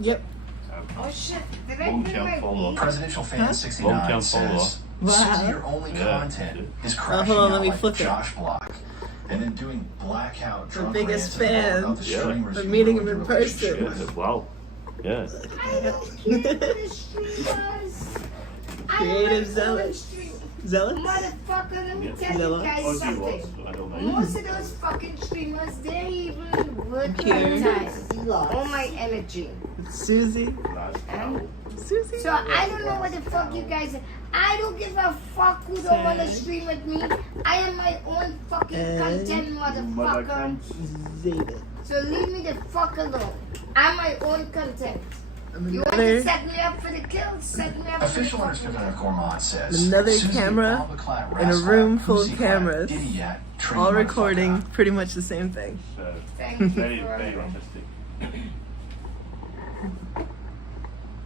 Yep. Oh shit, did I bring my weed? Presidential fan 69 says, Susie, your only content is crashing hold on, out let me like flip it. Josh Block. And then doing blackout drunk biggest rants fan. about the streamers We're you meeting ruined him in your relationship person. with. Wow. Yeah. I don't care for the streamers. Creative zealous. Zealous? Motherfucker, let me tell you Zealous? guys something. I don't know. Most of those fucking streamers, they're even worth my Here. time. All my energy. Susie. And Susie. so I don't know what the fuck you guys. I don't give a fuck who don't want to stream with me. I am my own fucking content, motherfucker. Zeta. So leave me the fuck alone. I'm my own content. You want to Another, set me up for the kill? Set me up for the Official fucking Undersecretary kill. Gourmand says, Another Susie camera Albuquerque in a Rascal, room full of Pussycat, cameras, Idiot, Tree all motherfucker. recording pretty much the same thing. Thank you Very, for very it. artistic.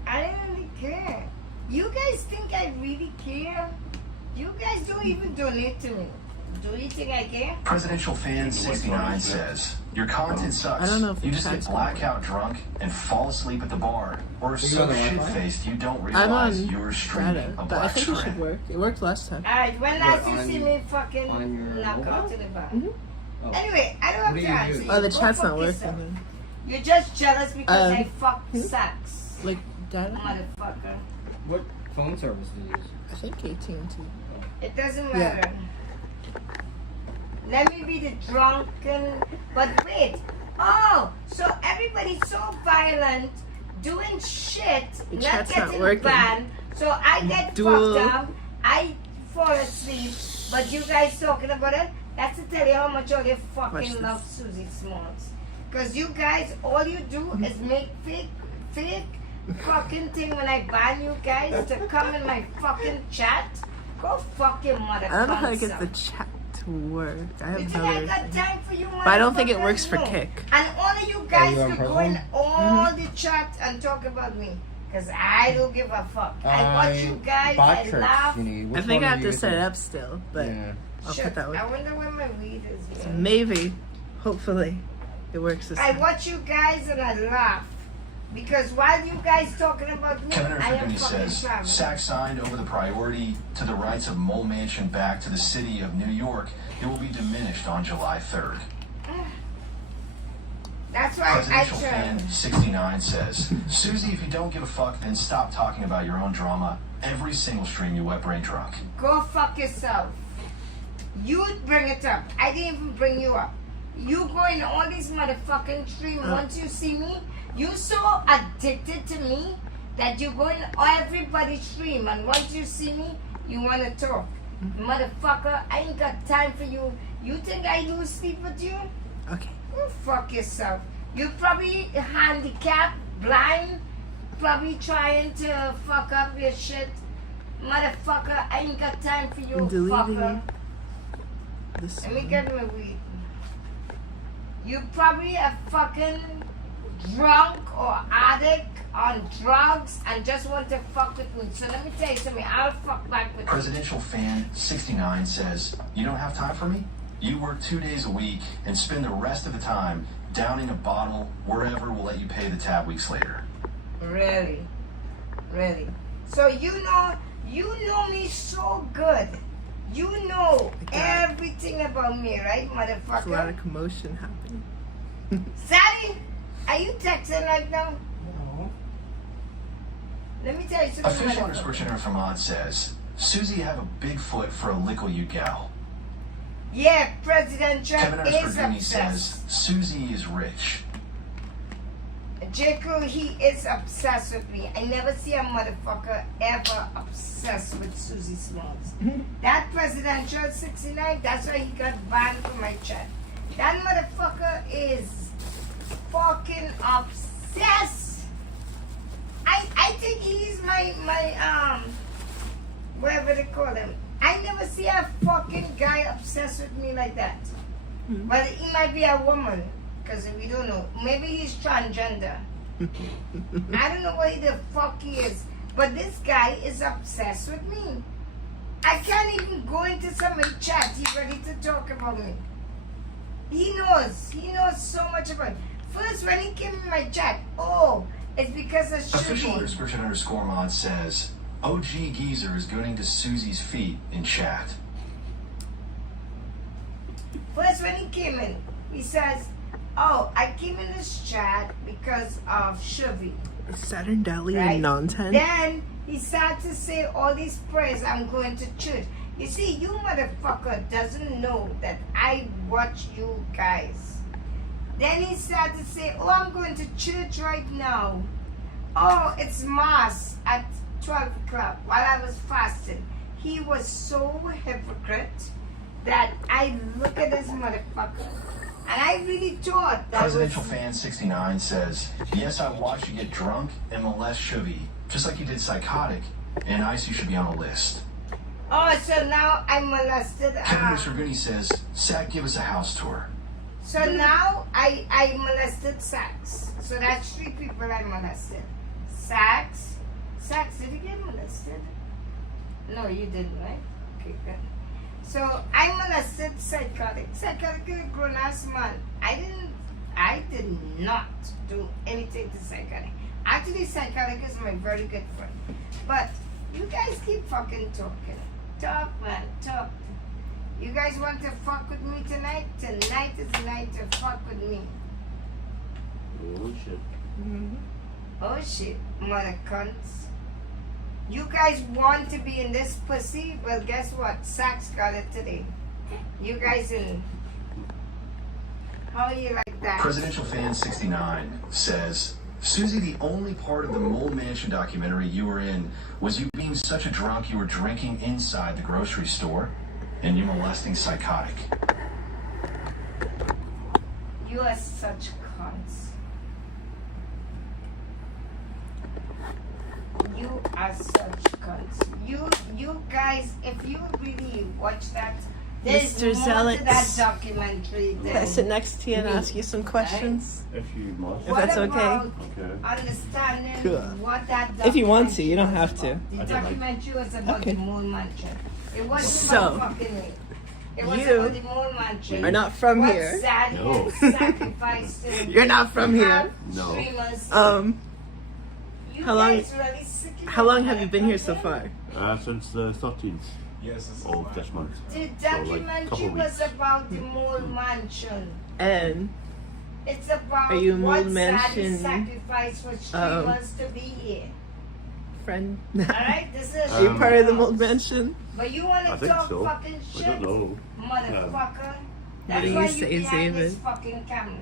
I don't really care. You guys think I really care? You guys don't even donate to me. Do you think I care? Presidential fan 69 says, your content sucks. I don't know if you the just get chat's gonna blackout drunk and fall asleep at the bar. Or you so on the Wi-Fi? shit-faced you don't I'm realize on you're streaming Strata, a but I black think it should screen. work. It worked last time. Alright, when What, last you on- see me fucking on your knock mobile? out to the bar? Oh. Anyway, I don't have What do to you answer do? you. Oh, the Go chat's fuck not yourself. working. You're just jealous because I fuck Hmm? sucks. Like data? Motherfucker. What phone service do you use? I think AT&T. It doesn't Yeah. matter. Let me be the drunken. But wait. Oh, so everybody's so violent, doing shit, The not chat's not getting working. banned. So I get Dual. fucked up. I fall asleep. But you guys talking about it? That's to tell you how much all you Watch fucking this. love Susie Smalls. Because you guys, all you do is make fake fucking thing when I ban you guys to come in my fucking chat. Go fuck your mother. I don't know how to get cunt the self. chat to work. I You have think I another. got time for you, But I don't think it motherfuckers? works for No. Kick. And all of you guys you on could go Parliament? in all the chat and talk about me. Because I don't give a fuck. I watch you guys, bot I tricks laugh. you need. I Which think one I are have you to set it using? up still, but Yeah. I'll Shit, put that I one. wonder where my weed is. man. Maybe, hopefully, it works this I time. watch you guys and I laugh. Because while you guys talking about me, Kevin I am Erfaguni fucking says, traveling. SAC signed over the priority to the rights of Mole Mansion back to the city of New York. It will be diminished on July 3rd. That's why I Presidential try. fan 69 says, Susie, if you don't give a fuck, then stop talking about your own drama every single stream you wet brain drunk. Go fuck yourself. You bring it up. I didn't even bring you up. You go in all these motherfucking stream. Once you see me, you so addicted to me that you go in everybody's stream. And once you see me, you want to talk. Motherfucker, I ain't got time for you. You think I lose sleep with you? Okay. Go fuck yourself. You probably handicapped, blind, probably trying to fuck up your shit. Motherfucker, I ain't got time for you, I'm deleting fucker. this Let me one. get my weed. You probably a fucking drunk or addict on drugs and just want to fuck with me. So let me tell you something. I'll fuck back with you. Presidential fan 69 says, you don't have time for me? You work 2 days a week and spend the rest of the time downing a bottle wherever will let you pay the tab weeks later. Really? Really? So you know me so good. You know everything about me, right, There's a lot motherfucker? of commotion happening. Sally, are you texting right now? No. Let me tell you something. Official motherfucker. underscore Jennifer Vermont says, Susie have a big foot for a lickle you gal. Yeah, President Trump Kevin is underscore Gooney obsessed. says, Susie is rich. Jekyll, he is obsessed with me. I never see a motherfucker ever obsessed with Susie Smalls. That presidential 69, that's why he got banned from my chat. That motherfucker is fucking obsessed. I think he's my whatever they call him. I never see a fucking guy obsessed with me like that. But he might be a woman. Because we don't know. Maybe he's transgender. I don't know what the fuck he is. But this guy is obsessed with me. I can't even go into somebody's chat. He's ready to talk about me. He knows. He knows so much about me. First, when he came in my chat, oh, It's because of Official Susie. description underscore mod says, OG Geezer is gunning to Susie's feet in chat. First, when he came in, he says, "Oh, I came in this chat because of Shuvi." Saturn Deli Right. and non-10. Then he started to say all these prayers. I'm going to church. You see, you motherfucker doesn't know that I watch you guys. Then he started to say, "Oh, I'm going to church right now. Oh, it's mass at 12 o'clock while I was fasting." He was so hypocrite that I look at this motherfucker and I really thought that Presidential was... Fan 69 says, yes, I watched you get drunk and molest Shuvi, just like you did Psychotic, and ICE should be on a list. Oh, so now I'm molested. Kevin Mr. says, Sack, give us a house tour. So now I molested Sax. So that's 3 people I molested. Sax, did you get molested? No, you didn't, right? Okay, good. So I molested Psychotic. Psychotic is a grown ass man. I did not do anything to Psychotic. Actually, Psychotic is my very good friend. But you guys keep fucking talking. Talk, man, talk. You guys want to fuck with me tonight? Tonight is the night to fuck with me. Oh shit. Oh shit, mother cunts. You guys want to be in this pussy? Well, guess what? Sax got it today. You guys in. How you like that? Presidential Fan 69 says, Susie, the only part of the Mold Mansion documentary you were in was you being such a drunk you were drinking inside the grocery store and you molesting Psychotic. You are such cunts. You are such cunts. You guys, if you really watch that, there's Mr. more Zealots. to that documentary than Can I sit next to you and me, ask you some questions? If you must. If that's okay. about Okay. understanding Cool. what that If you want to, you don't documentary have was to. about. The I don't like- documentary was about Okay. the Moon Mansion. It wasn't So, about fucking me. It was you about the Moon Mansion. are not from What here. Zaddy No. had sacrificed to You're not from have here. No. streamers. You how long- guys really sick of How long that have you been here so fucking- far? Since the 13th of this month. The like, documentary couple was weeks. about the Moon Mansion. And It's about Are you a what Moon Zaddy Mansion, sacrificed for streamers to be here. friend, Alright, this is are you part of the house. Mold Mansion? But you want I to think talk so. fucking I shit, don't know. motherfucker. What That's do why you you say, behind this David? fucking camera.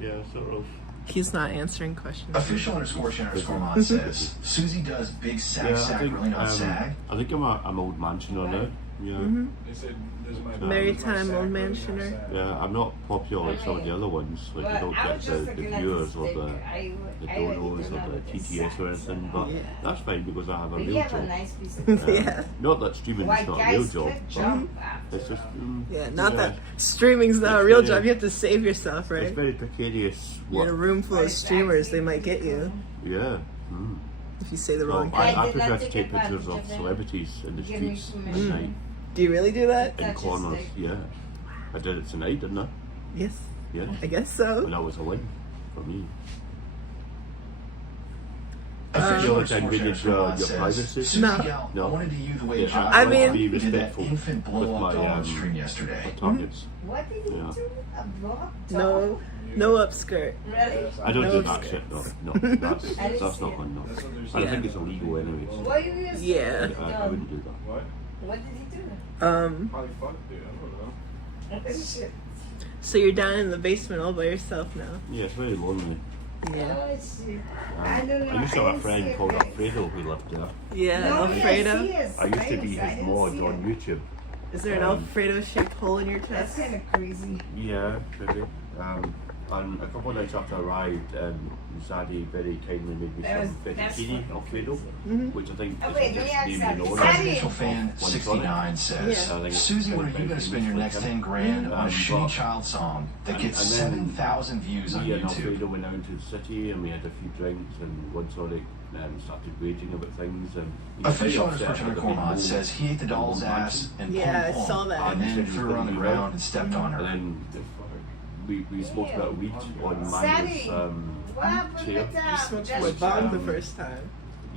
Yeah, sort of. He's not answering questions. Official underscore mod says, Susie does big sack Yeah, sack, really not sag. I think I'm old mansion on it. Yeah. They said there's my Maritime Old Mansioner. Yeah, I'm not popular like some of the other ones. Like I don't I get was the just looking at viewers the or sticker. the I donos don't or know the what this TTS or sax anything, is. but Yeah. that's fine because I have a But you real have a job. nice piece of Yeah. Not that streaming White is not a guys real job, could but jump after. it's just Yeah, not that streaming's not a It's real very- job. You have to save yourself, it's right? very precarious You're in a work. room full of streamers, they might get you Yeah. Mm. if you say the So wrong I, thing. I did not prefer to take take pictures advantage of of it. celebrities in the Give me streets permission. at night, Do you really do that? in Touch a corners. stick. Yeah. I did it tonight, didn't I? Yes, Yeah. I guess so. And that was a win for me. Official like I invaded underscore your mod says, privacy? Susie No. Gal, I No. wanted to you the way Yeah, John I Wayne mean- be did that respectful infant blow with up my, doll on stream yesterday. targets. What did he Yeah. do? A block? No, no upskirt. Really? I don't No do that skirts. shit. No, that's I didn't that's see not it. one. No, That's what they're I saying. think it's illegal anyways. What you used to Yeah. do? I wouldn't do that. What? What did he do? Probably fuck, dude. I don't know. Shit. So you're down in the basement all by yourself now. Yeah, it's very lonely. Yeah. Oh, shit. I don't know. I used to have a didn't see friend it, called guys. Alfredo who lived there. Yeah, No, yes, Alfredo. he is. I used to be Nice. I his didn't mod see on it. YouTube. Is there an Alfredo shaped hole in your That's chest? kind of crazy. Yeah, maybe. And a couple of nights after I arrived, Zaddy very kindly made me That some was- that's fettuccine fucking Alfredo, Mm-hmm. which I think Oh, is wait, let me just ask named that. in honor Zaddy- of Presidential Fan 69 says, I think it's Susie, when are you very going to spend your famous next with him. 10 grand on a shitty but- child song that and- gets and then 7,000 views on Me and YouTube? Alfredo went out into the city and we had a few drinks and once already started raging about things and he was very Official upset underscore about the Cormod whole- says he ate the doll's whole ass mansion. and Yeah, I pulled saw that. and then Said he threw her was on the gonna leave ground out. and stepped on her. And then we smoked a bit of weed on Mango's What happened Cheer. with You that? smoked That's with bong the um, first time.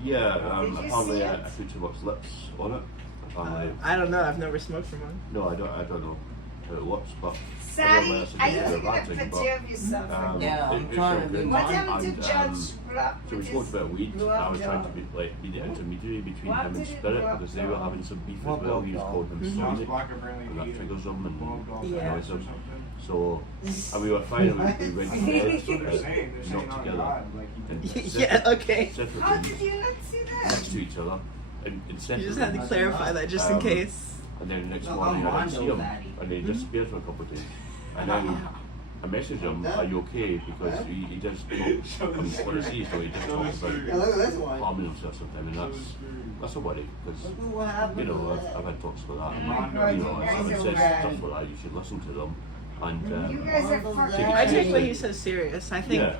Yeah, Did you apparently see I it? put too much lips on it. Apparently, I don't know. I've never smoked from one. no, I don't know how it works, but Sally, everyone else are you is taking a ranting, picture of yourself? Yeah, I'm it's trying very to be good. What mine. happened to And, Judge Block? So we smoked a bit of weed. I was trying to be the intermediary between What him and did it Spirit block because they were dog? having some beef What as well. He was block called him Mhm. John's Sonic, Block apparently and that ate triggers him and Yeah. annoys him. So, and we were fine, and we went to bed, That's what they're saying. They're saying not on together, God, like and he Yeah, okay. separate How rooms did you not see that? next to each other, in separate You just had to rooms. clarify that just in case. And then the next No, morning I I'm didn't see Rondo him, Daddy. and he disappeared for a couple of days. And then I messaged him, "Are you okay?" Because he does talk, what is he? So he does talk about Look at this one. harming himself sometimes, and that's a worry because Look at what happened you know to that. I've had talks with that. Oh my And, God, you you know, if guys someone are says bad. stuff like that, you should listen to them. And You guys are fucking I take what crazy. he says serious. I think, yeah,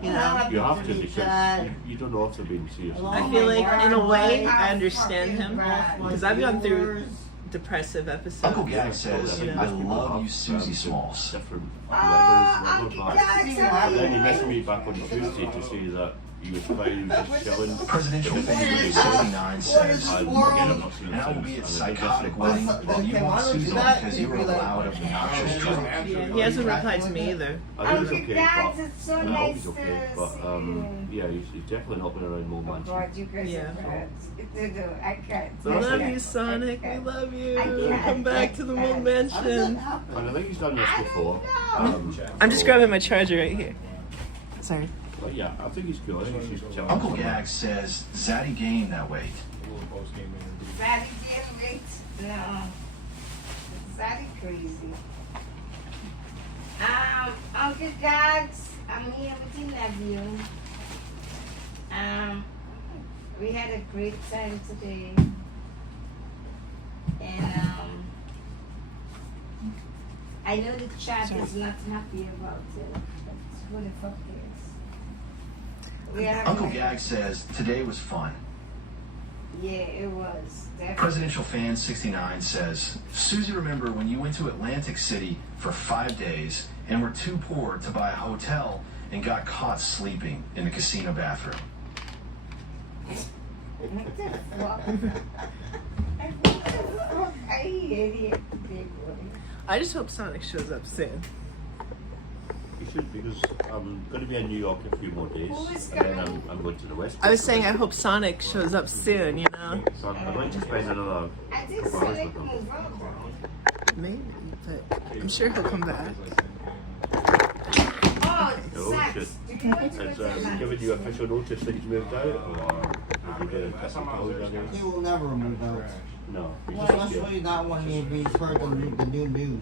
you know, you have to because you don't know if they're being serious. Oh I feel my like God. in a way I'm I understand him fucking bad. because I've gone through depressive Uncle episodes. Gag says, Yeah. I love you, Susie Smalls. Different Oh, levels, Uncle but Gag, and then he sorry. messaged me back on Tuesday to say that he was fine, he was just chilling. Presidential fan 79 says, And again, I'm not seeing and I will things, be at and psychotic I wedding, Well, but you okay, why want don't you Susan do that? because you were You'd be like- loud, obnoxious drunk. Yeah, he hasn't replied to me either. I think Uncle he's okay, Gag, but it's so I hope nice he's to okay. But see you. yeah, he's definitely not been around Mo Oh Mansion. God, you guys Yeah. are bad. I can't. We I love can't. you, Sonic. I We can't. love you. I can't. Come back to the Moon How does that Mansion. happen? And I think he's done this I before. don't know. I'm just grabbing my charger right here. Sorry. But yeah, I think he's good. I think he's chilling. Uncle Gag says, Zaddy gained that weight. a little post-game interview. Zaddy getting rich? No. Zaddy crazy. Uncle Gags, I'm here with your nephew. We had a great time today. And I know the chat is not happy about it. But who the fuck is? We are having Uncle a- Gag says, today was fun. Yeah, it was. Definitely. Presidential fan 69 says, Susie, remember when you went to Atlantic City for 5 days and were too poor to buy a hotel and got caught sleeping in the casino bathroom? What the fuck? What the fuck? I idiot, big boy. I just hope Sonic shows up soon. He should because I'm going to be in New York in a few more days. Who is And then coming? I'm going to the West Coast. I was saying I hope Sonic shows up soon, you know? So I'd like to spend another I think couple hours Sonic with him. move out. Maybe, but I'm sure he'll come back. Oh, Oh, Sax. shit. Do you want to Has go to Max? given you official notice that he's moved out? Or have you been That's in how touch with much him? He will never move out. No. he's Well, just especially here. not when he's heard the new news.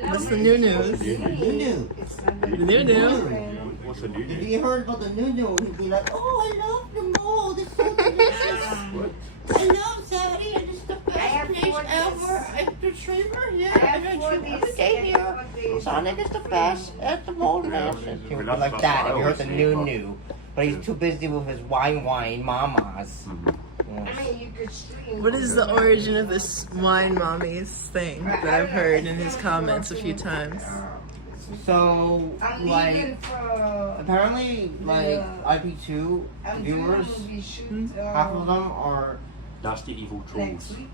What's the new news? What's the new New news. It's not The new news? What's the new If news? he heard about the new news, he'd be like, "Oh, I love the mold. It's so delicious. What? I love Zaddy. It is the I have best place 4 days. ever. I'm the dreamer here. I have And 4 I days. came here. Sonic is the best at the mold mansion." He would be like that if he heard the new. But he's too busy with his wine mamas. Mhm. I mean, you could stream. What is the origin of this wine mommies thing that I've heard in his comments a few times? So, I'm like, leaving for. apparently, like, IP2 I'm doing a viewers, movie shoot. half of them are. Nasty evil Next trolls. week.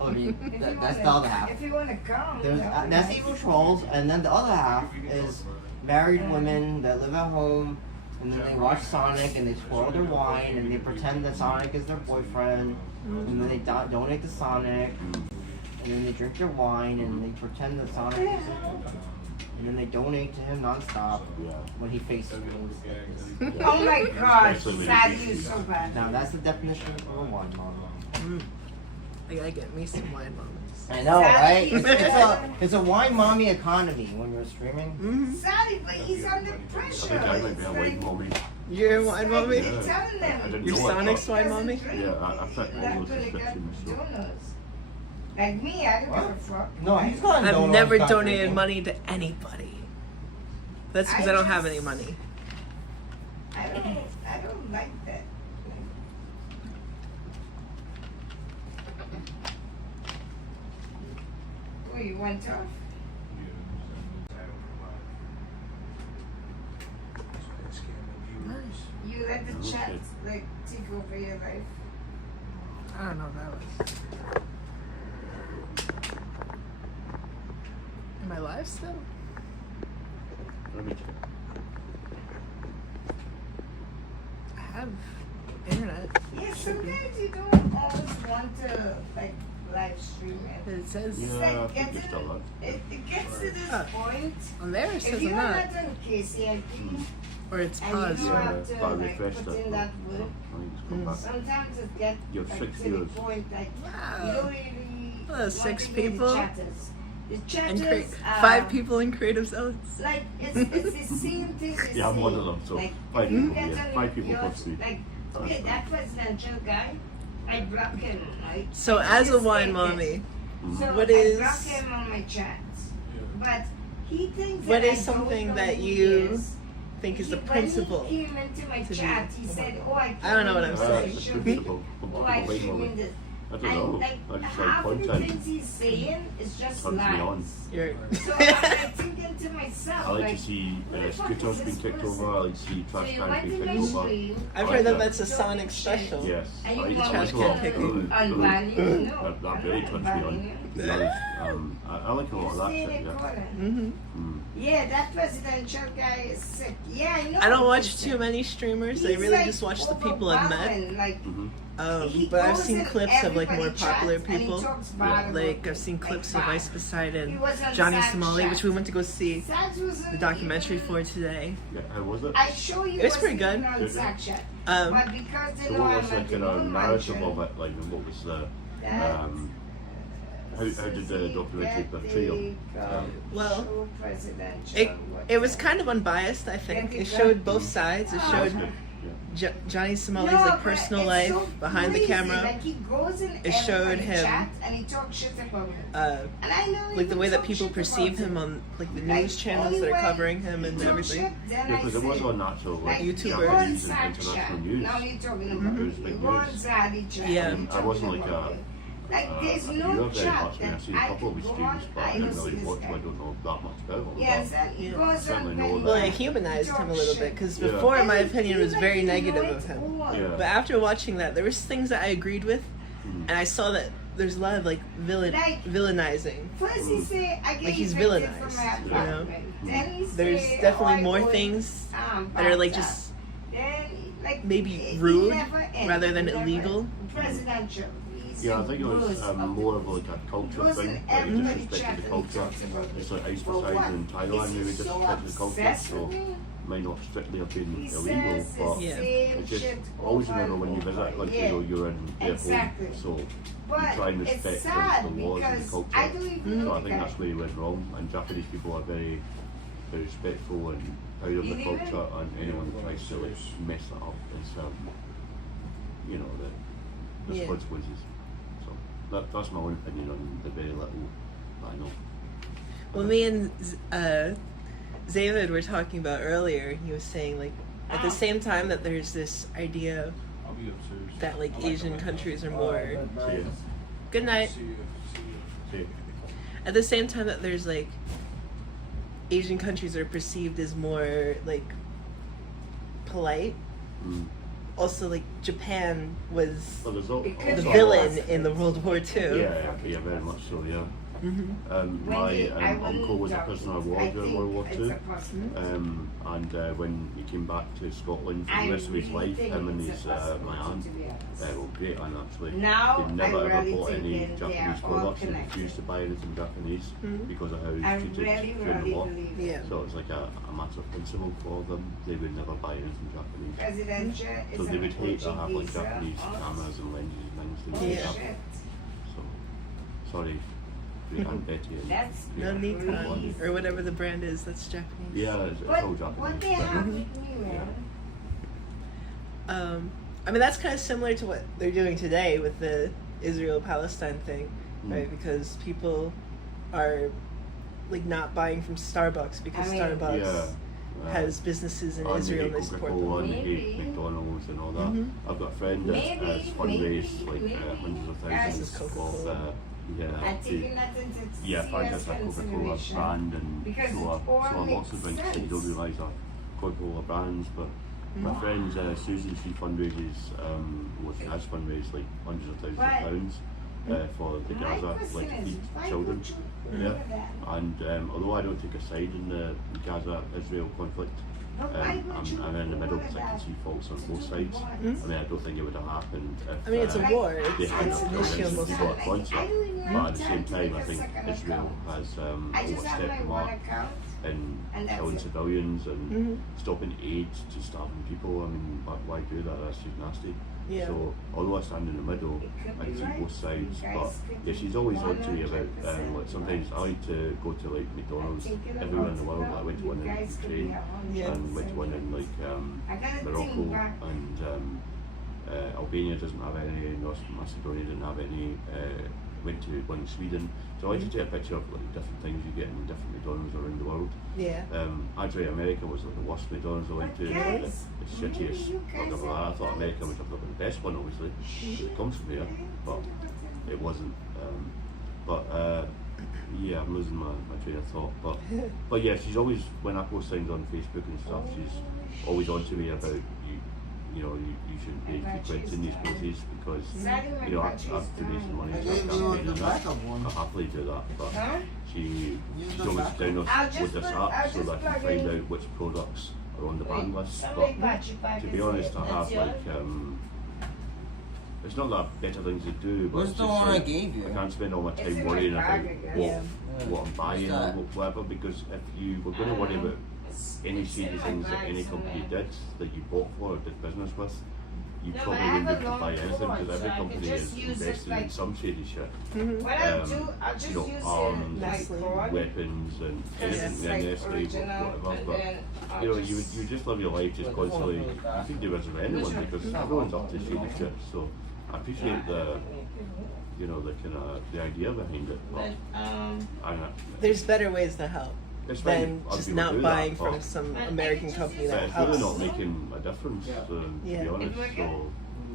Oh, If you that's the wanna- other half. If you want to come. There's that's evil trolls, and then the other half is married women that live at home, and then they watch Sonic and they spoil their wine and they pretend that Sonic is their boyfriend, and then they donate to Sonic, and then they drink their wine and they pretend that Sonic is their boyfriend. And then they donate to him nonstop Yeah. when he faces things. Oh my gosh, Especially when sad it's- you so bad. Now that's the definition of a wine model. I gotta get me some wine mommies. I know, right? Sadly- It's a wine mommy economy when you're streaming. Mm-hmm. Sorry, but he's under I pressure. think I might be It's a like- white mommy. You're a wine mommy? You're telling I them. didn't You're know it, Sonic's but- wine mommy? Yeah, I fit all those descriptions. So. Like me, I don't give a fuck. No, he's not. I've never donated money to anybody. That's because I don't have any just- money. I don't like that. Oh, you went off? You let the chat like take over your life. I don't know that was. Am I live still? Let me check. I have internet. Yeah, sometimes you don't always want to like live stream it. It says It's Yeah, like I think getting, you're still on. it gets to this Oh. point. on there. It If says you're I'm not not, on KCIP, or it's and you paused. don't Right? have to But I like refreshed put it. in that Oh, work, I think it's come back. sometimes it gets You have like, 6 to the viewers. point like you Wow. don't really Oh, want 6 to hear people? The chatters. The And chatters, 5 people in creative zones. Like it's the same thing. They Yeah, I'm say. one of them, so like, 5 if you people, get yeah. on 5 people your- plus me. Like, That's okay, fine. that presidential guy, I block him, right? So He as a just wine said mommy, Mhm. So What I is- block him on my chats, but he thinks What that is I don't something know that who he you is. think is the When principle. he came into my to chat, do- he said, "Oh, I I don't know what I'm came saying. in, The so I should- principle of Oh, I wait should moment. win this." I don't know. Like I just like half of the content. things he's saying is just Turns me on. lies. You're So I'm like thinking to myself, I like to like, see what the fuck Scooters is being this kicked person? over. I like to see So trash you cans went being in kicked my over. stream, I've I heard like that that's a Sonic special. Yes. and you I want trash to can kick unvalue? No, That I'm very not turns me on. unvaluing you. Nice. I like a lot of that Stay in shit, the yeah. corner. hmm Mm. Yeah, that presidential guy is sick. Yeah, I know. I don't he's watch sick. too many streamers. I He's, really like, just watch the people I've met. overwhelming, Like, Mhm. he But I've goes seen in clips of like more everybody popular chats and he people. talks bad Like about I've seen them, clips like, of bad. Ice Poseidon, He was on Johnny Zach Somali, chat. which we went to go see Zach wasn't the documentary even- for today. Yeah, how was it? I show you It was pretty wasn't good. even on Zach chat. Um, But because they So know what I'm was at like the a moon narrative mansion, of it? Like what was the that how did the documentary portray him? Well, show presidential, it was whatever. kind of unbiased. I think Yeah, it showed both sides. It Oh. showed That's good. Yeah. Johnny Somali's No, like but personal it's life so behind the crazy. camera. Like he goes in It showed everybody's him, chat and he talks shit about him. Uh, And I know like the he way that talks people shit perceive about him on like the Like, news channels only that are when covering him he and talks everything. shit, then Yeah, I because it was say, on natural like, like YouTubers. you go on and Zach international chat. news. Now you're talking Mhm. about It was big you go on news. Zaddy chat. Yeah. you're I wasn't talking like about a it. Like there's no you're very chat much. I mean, I've that seen a I couple of could his go on. streams, but I I didn't don't see really this watch him. I guy. don't know that much about him. Yes, and he Yeah. goes Certainly on know very that. Well, well. it humanized him a little bit because Yeah. before, And my he opinion was feels very like he negative know of it him. all. Yeah. But after watching that, there was things that I agreed with, Mm. and I saw that there's a lot of like Like- villainizing. First he say I get Like, he's evicted villainized, from my you know? apartment. Then he There's say, definitely oh, I more go in, things that are like bathtub. just Then, like, maybe it rude never ends. rather than It never illegal. ends. Presidential. He's Yeah, I the think it was worst of more the of like a culture worst thing. in Like everybody disrespecting chat the and culture. talks about it. It's like Ice But Poseidon what? in Thailand, maybe Is he so disrespecting the culture, obsessed so with me? might not strictly have been He illegal, says but the Yeah. same it's just shit always over remember and when you over. visit, like Yeah. you know, you're in their Exactly. home, so you But try and it's respect sad the laws and the because culture. I don't even Mhm. know So I the think guy. that's where he went wrong, and Japanese people are very, very respectful and proud of You their even- culture, and anyone who tries to like mess that up is, you know, there's Yeah. consequences. So that's my own opinion on the very little that I know. Well, me and David were talking about earlier. He was saying like at the same time that there's this idea I'll be upstairs. that like Asian countries are more So yeah, good night. See you. see, At the same time that there's like Asian countries are perceived as more like polite. mm. Also, like Japan was Well, there's al- Because the also- villain in the World War II. Yeah, very much so. Yeah. hmm When My he- I uncle was a wouldn't prisoner of doubt war it. during I World War think II. it's a possibility. And when he came back to Scotland for I the rest of his really life, think him and it's his a possibility, my aunt, to be honest. well, great aunt actually, Now, they've never I ever really bought any think they Japanese are all products and connected. refused to buy anything Japanese Mhm. because of how he I was treated really, during the really war. believe Yeah. it. So it's like a matter of principle for them. They would never buy anything Japanese. Presidential is So they an would hate to have like Portuguese, Japanese oh, cameras and lenses and things. They would hate Yeah. that. shit. So sorry, great Aunt Betty. and That's great No Aunt Nikon Blondie. or whatever the brand is that's Japanese. Yeah, it's But all Japanese. what they have with me, man. I mean that's kind of similar to what they're doing today with the Israel-Palestine thing, Mm. right? Because people are like not buying from Starbucks because I mean- Starbucks Yeah. has businesses in And Israel and they they hate support Coca-Cola them. and they hate Maybe. McDonald's and all that. Mhm. I've got a friend that Maybe, has fundraised like maybe, hundreds of guys. thousands This is of Coca-Cola. yeah, I'm to, taking that into yeah, find serious us a Coca-Cola consideration. brand and Because so it all so lots of makes drinks that you don't sense. realise are Coca-Cola brands, but My friend Susan, she fundraises, well, she has fundraised like hundreds of thousands Right. of pounds for the My Gaza, question like to is, feed why children. would you Yeah, do that? and although I don't take a side in the Gaza-Israel conflict, But why would you I'm in the middle do because I can that? see faults on both sides. What? I mean, I don't think it would have happened if I mean, it's a war. they It's had an killed issue on innocent both people sides. at once. I don't even But have at the same time to time, I make a think second Israel account. has I just have overstepped my the one mark account. in And that's killing it. civilians and Mhm. stopping aid to starving people. I mean, why do that? That's just nasty. Yeah. So, although I stand in the middle, I can see both sides. But yeah, she's always on to me about like sometimes I like to go to like McDonald's everywhere in the world. I went to one in Ukraine Yeah. and went to one in like I gotta Morocco think back. and Albania doesn't have any. North Macedonia didn't have any. Went to one in Sweden. So I like to take a picture of like different things you get in different McDonald's around the world. Yeah. Actually, America was like the worst McDonald's I went to. Guys, The shittiest. you guys I've ever had. I thought America would have been the best one, obviously. It comes from here, but it wasn't. Yeah, I'm losing my train of thought. But yeah, she's always, when I post things on Facebook and stuff, she's always on to me about you shouldn't be frequenting these places because I've donated money to a campaign and that. I'll happily do that, but Huh? she's always down I'll us just with this put- app I'll so just that I can plug find in- out which products are on the ban list. Somebody But bought you back to and be honest, said, I have "That's yours?" like it's not that I have better things to do, but Where's it's the just one I like, gave you? I can't spend all my It's time in my worrying bag, about I guess. what I'm buying or whatever. Because if you were going to worry about any shady things that any company did that you bought for or did business with, you No, probably but I have wouldn't be a able to buy long anything cord, because so every I could company just is use it invested in like- some shady shit. What I'll Um, do, I'll just you know, use arms, it like cord. weapons and anything It's like necessary, original, whatever. and But then I'll you know, just- you just live your life just constantly. You can do this with anyone because everyone's up to shady shit. So I appreciate the kind of the idea behind it. But There's better ways to help it's fine than if other just people not do buying that, from but- some American company but that it's really helps. not making a difference, to Yeah. be honest. So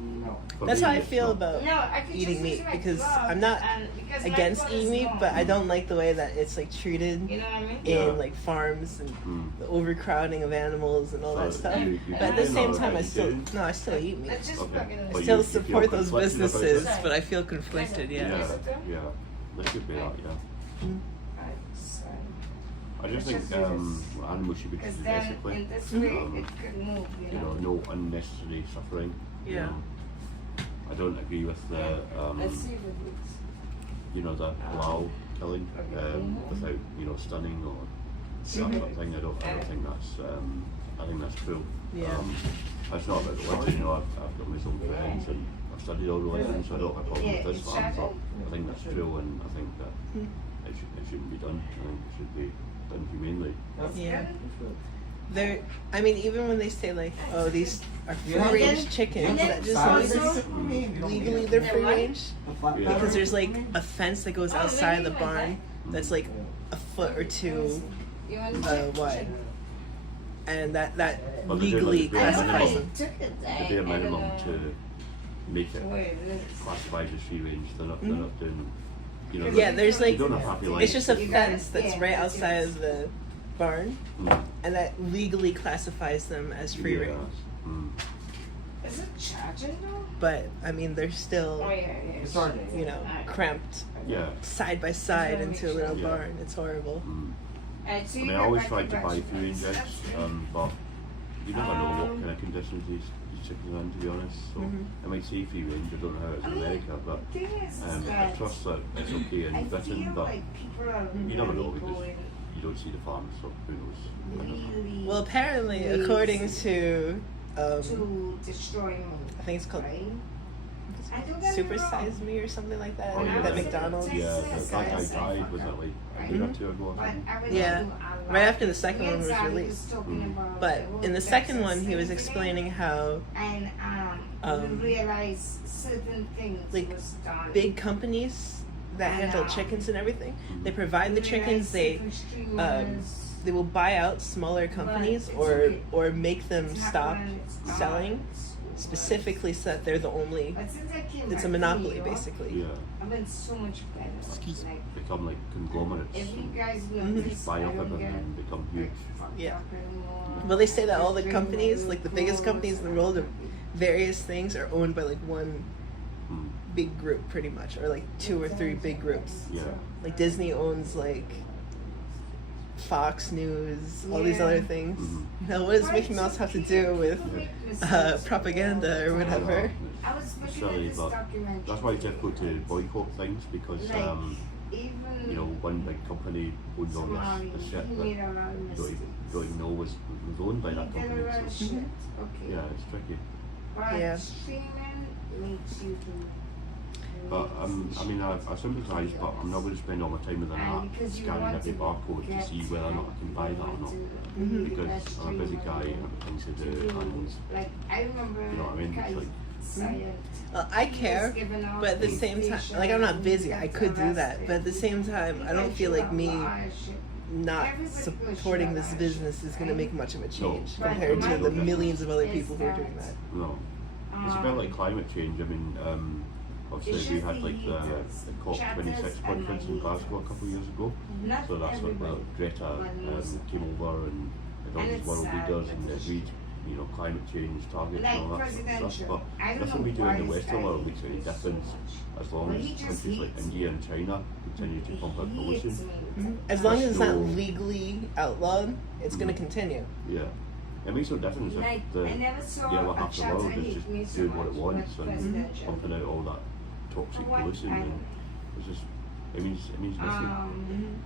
No. for That's me, how I it's feel not. about No, I could eating just meat use my because glove, I'm not and because my against phone is eating meat, small. but I don't like the way that it's like treated You know what I mean? Yeah. in like farms and Mm. the overcrowding of animals and all that So stuff. you But at the do same know time, that I you still do? I still eat meat. Let's just Okay. plug it in. But the you- Still you feel support those conflicted about businesses, it? but I feel conflicted. Yeah. Yeah, yeah. There should be that, yeah. Right, so- I just Let's think just do this. animals should be Because treated then ethically. in this way Um, it could move, You know, no unnecessary suffering. you Yeah. know. I don't agree with the Let's see if it works. the halal killing without stunning or that sort of thing. I don't think that's I think that's cruel. Yeah. It's not about religion. I've got Muslim friends and I've studied all religions, so I don't have a problem Yeah, with it's Islam. But shattered. I think that's cruel, and I think that it shouldn't be done. I think it should be done humanely. Yeah. They're, I mean, even when they say like, oh, these are free And range then- chickens, and then that just also- means legally they're free range Yeah. because there's like a fence that goes outside of the barn that's like a foot or two You want wide, and that Well, they're doing legally like a bare classifies minimum. them. took it The there. bare minimum to make it Where it is. classified as free range. They're not doing. Yeah, there's they like don't have happy lives. it's just a You got it? fence that's Yeah, right that's outside yours. of the barn, Mm. and that legally classifies them as free Yeah. range. Mm. Is it charging though? But I mean, they're still Oh yeah, yeah. It's charging. cramped Yeah. side by side wanna into a make little sure. barn. It's horrible. Mm. Alright, so I you mean, I got always back tried to your buy brush. free range That's eggs, good. but you never know what kind of conditions these chickens are in, to be honest. So I might say free range. I don't know how it's in America, but Thing is, I that trust that it's okay I in Britain, feel but like people are you never know really because going you don't see the farms, so who knows? really Well, apparently, according to to destroy me. I think it's called Right? I don't get Super me wrong. Size Me or something like that. Oh, yeah. That McDonald's. Yeah, Texas, that guy Texas, died, was that like a year or two ago or But something? I was Yeah. doing a lot. Right after the second Me one and was Sally released. talking about But the whole in the second Texas one, he thing was today, explaining how and um, we realized certain things like, was done. big companies that I handle know. chickens and everything, they We provide the chickens. realized They certain streamers they will buy out smaller companies it's or okay. or make them it's stop happening, it's done. selling specifically so that they're the only. But since I came It's back a to monopoly, New York, basically. Yeah, I've been so much better. Excuse me. Like, become like conglomerates. if you And guys Mhm. notice, just buy I up don't everything get and become huge. fucked Yeah. up anymore. Well, they say that all the Drink my companies, real like the biggest clothes, companies in the world, of various things are owned by like one Mm. big group, pretty much, or like 2 or 3 big groups. Yeah. Like Disney owns like Fox News, all these Yeah. other things. Mhm. Now, what does Mickey Mouse have to do with propaganda or whatever? I was looking Silly, at this but documentary. That's why it's difficult to boycott things because Like, even you know, one big company owns all Somali, this shit he that made a lot of you mistakes. don't even know was owned by He that did a company. lot of So, shit. Okay. yeah, it's tricky. But Yeah. streaming makes you do. But I mean, I sympathise, but I'm not going to spend all my time with an app And because you scanning want every to barcode to get see whether or not I can buy that or not. Mhm. Because I'm a busy guy, I have things to do, and Like, I remember you know what I mean? It's like, Science. I care, but at the same time, like I'm not busy. I could do that, but at the same time, I don't feel like me not supporting this business is going to make much of a change No. compared to the millions of other people who are doing that. no. It's a bit like climate change. I mean, obviously we had like the COP26 conference in Glasgow a couple of years ago. So that's what Greta came over and had all these world leaders and agreed, you know, climate change targets and all that sort of stuff. But nothing we do in the Western world makes any difference as long as countries like India and China continue to pump out pollution. As long as it's not No. legally outlawed, it's going to continue. Yeah. It makes no difference Like, if the I never saw other a half of the chapter world is hit just me so doing what it much wants with and presidential. pumping out all that toxic What pollution. And it's just, it means nothing.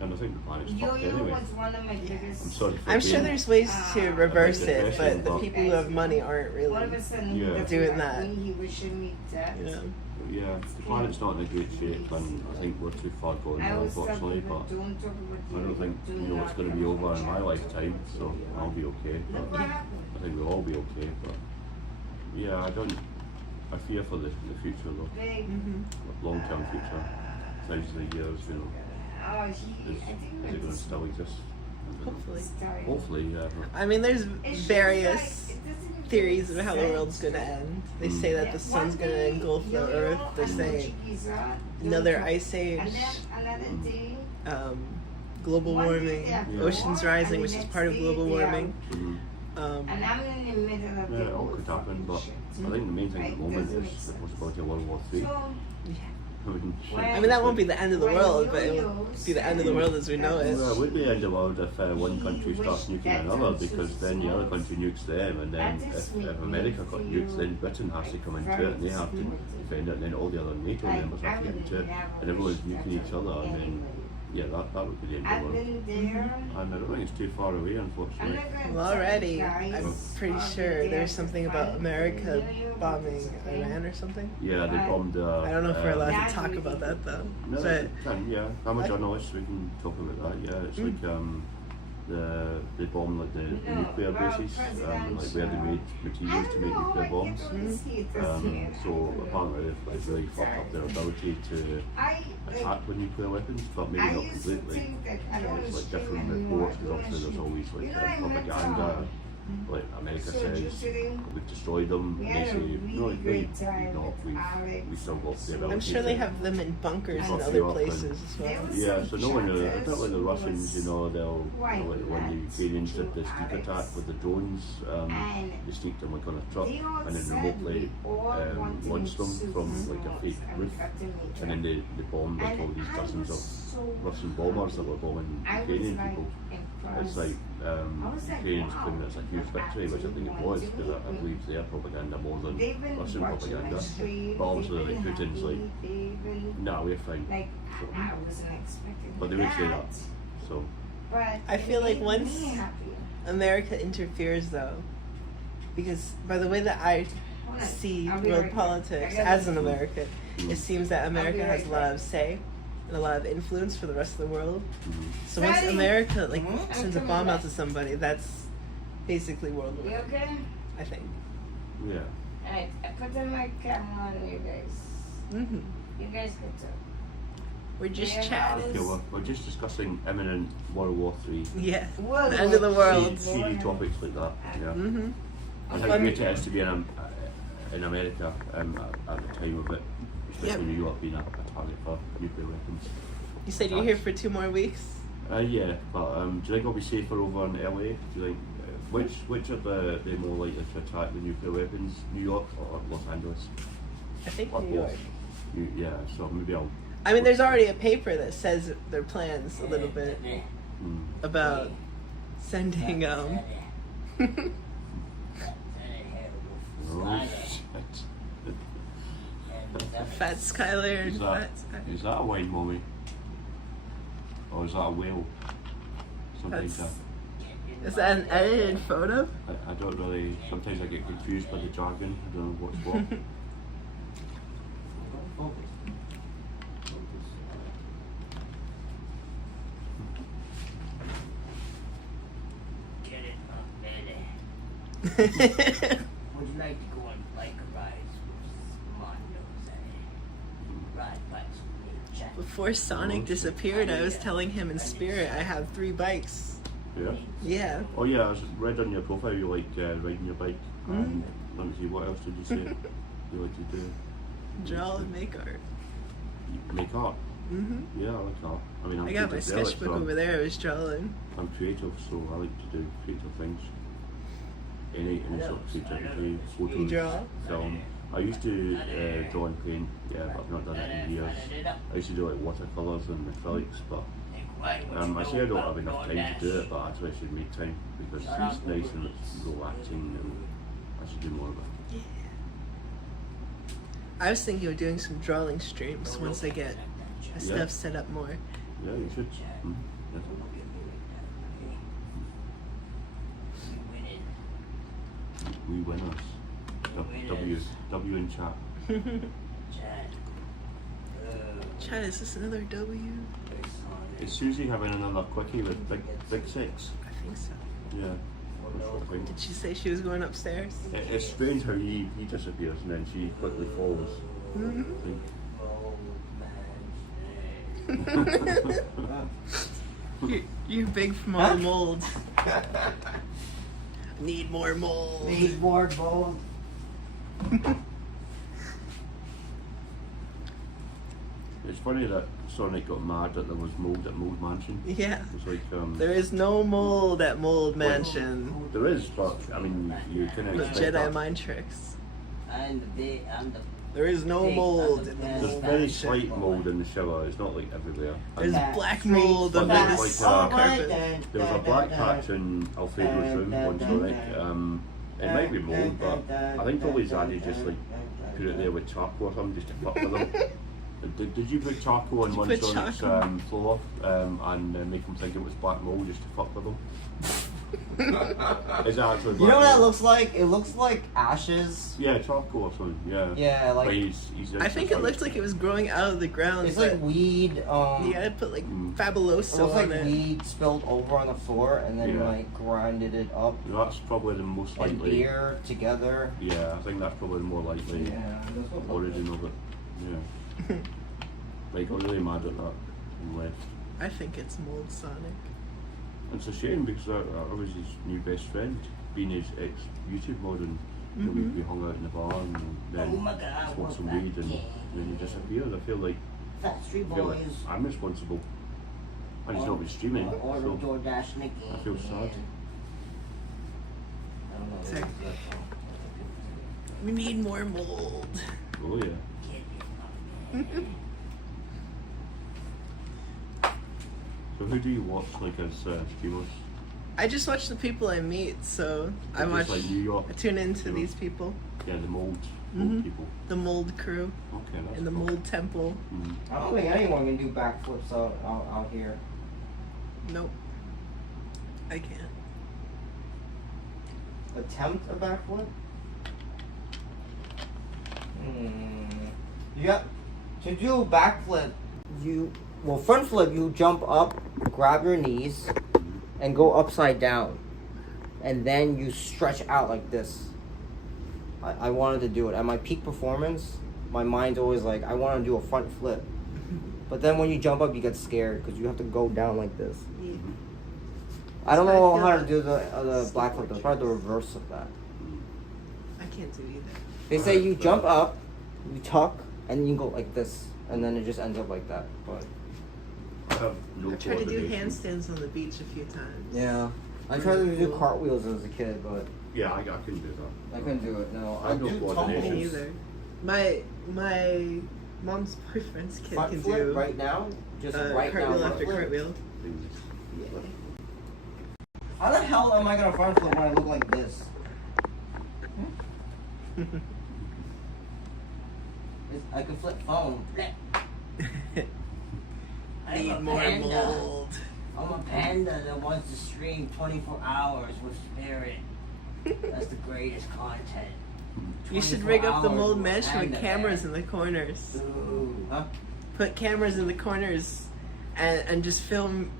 And I think the planet's fucked Yo-Yo anyway. was one of my biggest. I'm sorry for I'm sure being- there's ways to reverse bit it, depressing, but the but- people who have money aren't All of a really, sudden, Yeah. that's doing like that. when he wishing me death. you know. Yeah, the planet's not in a great shape, and I think we're too far gone I now, always tell unfortunately. people, But don't talk about I don't think do it's not going to be talk over about in my it. lifetime, so I'll be okay. Look But what happened. I think we'll all be okay. But yeah, I fear for the future though, Big. long-term future, thousands of years. You know, Oh, he. is I think it going to it's still exist? Hopefully. Hopefully, yeah. I mean, there's It's just various like, it doesn't even theories of make how the sense. world's going to end. They Mm. say that Yeah, the sun's one going to day, engulf the Yo-Yo earth. They're and saying Mochikiza, another don't ice talk. age, And then another day, global one day warming, they are Yeah. oceans poor, rising, and which the is next part of day global they are- warming. Mm-hmm. And I'm in the middle of Yeah, the it all whole could happen, fucking but shit. I think the main thing at Like, the moment doesn't is make the sense. possibility of World War III. So, I mean, that won't be the end of the When world, but it Yo-Yo won't be the end of the world as we know it. Well, it would be the end of the world if one country starts nuking another, because then the other country nukes them, and then if America got nuked, then Britain has to come into it, and they have to defend it, and then all the other NATO members have to get into it, and everyone's nuking each other, and then, yeah, that would be the end of I've the world. been there. And I don't think it's too far away, I'm unfortunately. not gonna Well, tell already, you guys, I'm pretty I'll be sure there there's to something about fight America Yo-Yo, bombing okay? Iran or something. Yeah, they bombed. I don't know if we're allowed That to talk really- about that though. No, But we can, yeah. I'm a I- journalist, we can talk about that. Yeah, it's like they bomb like the No, nuclear well, bases, like where they presidential. made materials to make nuclear bombs. So apparently they've like, really fucked up their ability to attack with nuclear weapons, but maybe I not used to completely. think that I Yeah, don't it's like stream different anymore. reports, because obviously there's always like You know, I met propaganda. Like America says we've destroyed them, We and they had a say no, really no, great you've time not. with Alex. We've still got the ability. I'm sure they to- have them in bunkers in Fuck other you up and- places as well. Yeah, so no one, a bit like the Russians, you know, they'll, Why you know, like when the not? Ukrainians did the sneak Alex. attack with the drones, And they sneaked them like on a truck they all and then said remotely we all wanted launched them to from see like a us, fake and we roof, got to meet and then them. they bombed like And all these I dozens was of so Russian bombers that were bombing I was Ukrainian like people. impressed. It's like I was like, Ukrainians wow, claiming it's a huge victory, which I think it was, because I believe their propaganda more than They've been Russian watching my propaganda. stream, But obviously, they've like been Putin's like, happy, they've been nah, we're fine. like I wasn't expecting But they would say that. So But I it feel like made once- me happy. America interferes though, because by the way that I Hold on, see I'll be world right back. politics I gotta- as an American, it seems that America right has a lot back. of say and a lot of influence for the rest of the world. mhm. So once Daddy. America like Mhm. sends a I'm bomb coming out back. to somebody, that's basically world You war. okay? I think. yeah. Alright, I put in my camera on you guys. Hmm You guys can talk. We're just Yeah, chatting. Okay, we're just discussing imminent World War III. Yeah. World The end of the War world. Seedy topics like that. Yeah. Hmm And how great it is to be in America at the time of it, especially Yep. New York being a target for nuclear weapons. You said you're here for 2 more weeks? Yeah, but do you think I'll be safer over in LA? Do you think which are the more likely to attack the nuclear weapons, New York or Los Angeles? I think Or New York. both? Yeah, so maybe I'll. I mean, there's already a paper that says their plans a little bit about sending Oh shit! Fat Skylar and Is Fat Skylar. is that a wine, mommy? Or is that a whale? Sometimes That's- Is that an edited photo? I don't really. Sometimes I get confused by the jargon. I don't know what's what. Get it up, Betty. Would you like to go on bike rides with Mondos, Ride bikes with me, chat. Before Sonic disappeared, I was telling him in spirit I have 3 bikes. Yeah. Yeah. Oh yeah, I read on your profile you like riding your bike. And let me see, what else did you say you like to do? Draw and make art. Make art. Mm-hmm. Yeah, I like art. I mean, I'm I got my creative, sketchbook so over there. I was drawing. I'm creative, so I like to do creative things. Any sort of creativity, photos, You draw? film. I used to draw and paint, yeah, but I've not done it in years. I used to do like watercolours and acrylics, but I say I don't have enough time to do it, but actually I should make time because it's nice and it's relaxing and I should do more of it. I was thinking of doing some drawing streams once I get my Yeah. stuff set up more. Yeah, you should. Yes. We winners. W in chat. Chad, is this another W? Is Susie having another quickie with Big Six? I think so. Yeah. That's what I think. Did she say she was going upstairs? It's strange how he disappears and then she quickly follows. You're big from all the mold. Need more mold. Need more gold. It's funny that Sonic got mad that there was mold at Mold Mansion. Yeah. It's like There is no mold at Mold Mansion. there is, but I mean you can The expect Jedi that. mind tricks. I'm the There is no mold in the There's Mold very Mansion. slight mold in the shower. It's not like everywhere. There's And black mold under But the like, carpet. there was a black patch in Alfredo's room on Sonic. It might be mold, but I think probably Zaddy just like put it there with charcoal or something just to fuck with them. Did you put charcoal on Did you one put Sonic's charcoal? floor and make him think it was black mold just to fuck with them? Is it actually black You know what that mold? looks like? It looks like ashes. Yeah, charcoal or something. Yeah. Yeah, But like he's I think it looked like it was growing out of the ground. it's but like weed. you gotta put like It Fabuloso looks like on it. weed spilled over on the floor and then Yeah. like grinded it up That's probably the most and likely. beer together. Yeah, I think that's probably the more likely Yeah, that's what origin of it. Yeah. Like, I'm really mad at that and left. I think it's mold Sonic. It's a shame because I was his new best friend, being his ex YouTube mod, and you know, we hung out in the bar and then Oh my God, smoked some what's weed and that? then he disappeared. I feel like Fat Street Boys. I'm responsible. And he's not been streaming, Order so DoorDash Nicky. I feel sad. I don't know. Sorry. We need more mold. Oh yeah. So who do you watch like as streamers? I just watch the people I meet, so I Just watch. like New York. I tune into Yeah. these people, Yeah, the mold Mhm. people. the mold crew, Okay, that's and the cool. mold temple. Mm. I don't think anyone can do backflips out here. Nope, I can't. Attempt a backflip? You got to do a backflip. Front flip. You jump up, grab your knees, and go upside down, and then you stretch out like this. I wanted to do it at my peak performance. My mind's always like, I want to do a front flip, but then when you jump up, you get scared because you have to go down like this. I don't know how to do the black flip. That's probably the reverse of that. can't do either. They say you jump up, you tuck, and you go like this, and then it just ends up like that. But I have no I've tried to do coordination. handstands on the beach a few times. yeah, I tried to do cartwheels as a kid, but Yeah, I couldn't do that. I couldn't do it. No, I have no do coordination. Me tumbles. either. My mom's boyfriend's kid Front can flip do right now, just right now. cartwheel front after flip. cartwheel. Things. How the hell am I gonna front flip when I look like this? I can flip phone. I'm Need a more panda. mold. I'm a panda that wants to stream 24 hours with Spirit. That's the greatest content. You should 24 rig up the hours mold with mansion with Panda cameras Bear. in the corners. Ooh. Huh? Put cameras in the corners and just film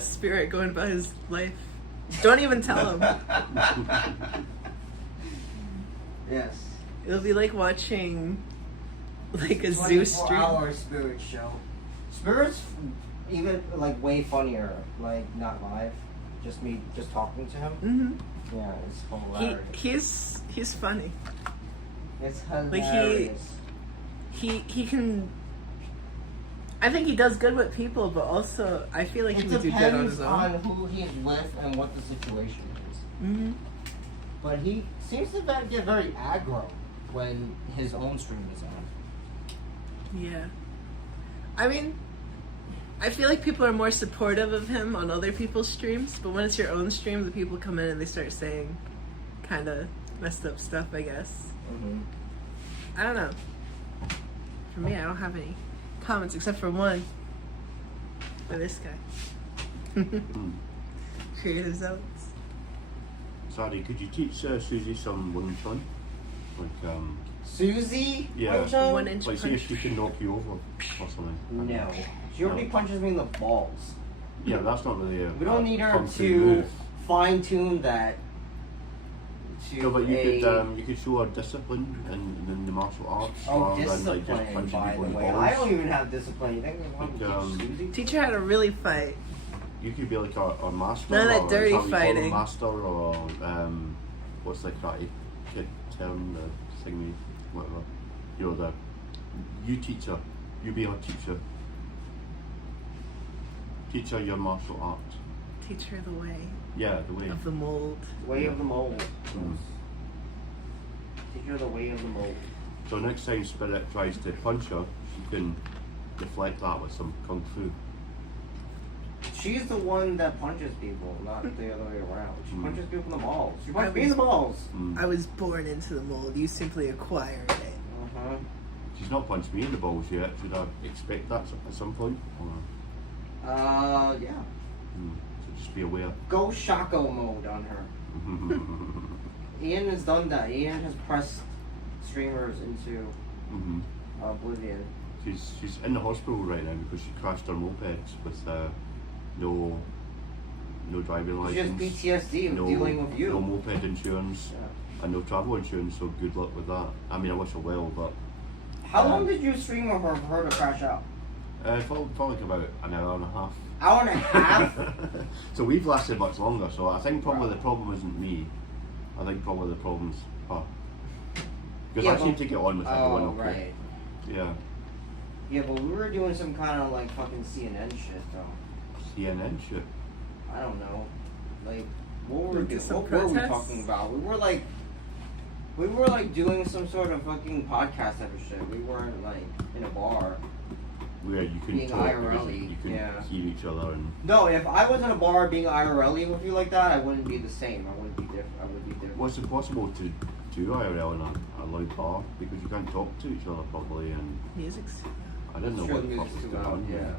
Spirit going about his life. Don't even tell him. Yes. It'll be like watching like a zoo 24 stream. hour Spirit show. Spirit's even like way funnier, like not live, just me just talking to him. Mm-hmm. Yeah, it's hilarious. He's funny. It's he- hilarious. He can. I think he does good with people, but also I feel like It he would do good on depends his on own. who he's with and what the situation is. Mm-hmm. But he seems to get very aggro when his own stream is on. Yeah. I mean, I feel like people are more supportive of him on other people's streams, but when it's your own stream, the people come in and they start saying kind of messed up stuff, I guess. Mm-hmm. I don't know. For me, I don't have any comments except for one. For this guy. Creative zones. Sorry, could you teach Susie some Wing Chun? Like, Susie? Yeah. Wing Chun? 1 inch like see if she punch. can knock you over or something. No. She already punches me in the balls. Yeah, that's not really a. We don't need her kung fu to move. fine tune that to No, but you a... could you could show her discipline in the martial arts Oh, rather than like just discipline, punching by the people in the way. balls. I don't even have discipline. You think I want to Like, teach Susie? Teach her how to really fight. You could be like a master. None of that or dirty is what you call them, fighting. Master or what's the karate kid term? The thingy, whatever. You know you teach her. You be her teacher. Teach her your martial art. Teach her the way Yeah, the way. of the mold. Way of the mold. Mm. Teach her the way of the mold. So next time Spirit tries to punch her, she can deflect that with some kung fu. She's the one that punches people, not the other way around. She Mm. punches people in the balls. She punches I me in the was- balls. Mm. I was born into the mold. You simply acquired it. Uh-huh. She's not punched me in the balls yet. Should I expect that at some point? Or, Yeah. so just be aware. Go Shaco mode on her. Ian has done that. Ian has pressed streamers into Mhm. oblivion. She's in the hospital right now because she crashed her mopeds with no driving She has license, PTSD of dealing with you. no moped insurance, Yeah. and no travel insurance. So good luck with that. I mean, I wish her well, but How long did you stream with her for her to crash out? probably like about an hour and a half. Hour and a half? So we've lasted much longer. So I think probably the problem isn't me. I think probably the problem's her. Because Yeah, I seem but- to get on with everyone. Oh, Okay. right. Yeah. Yeah, but we were doing some kind of like fucking CNN shit though. CNN shit. I don't know. Like, what were we Like doing? some What were we protests? talking about? We were like doing some sort of fucking podcast type of shit. We weren't like in a bar. Where you couldn't Being talk because IRL-y, you couldn't yeah. hear each other and. No, if I was in a bar being IRL-y with you like that, I wouldn't be the same. I wouldn't be different. I would be different. Well, it's impossible to do IRL in a loud bar because you can't talk to each other properly, and Music's. I didn't know Sure, what the the fuck music's was too going loud. on. Yeah.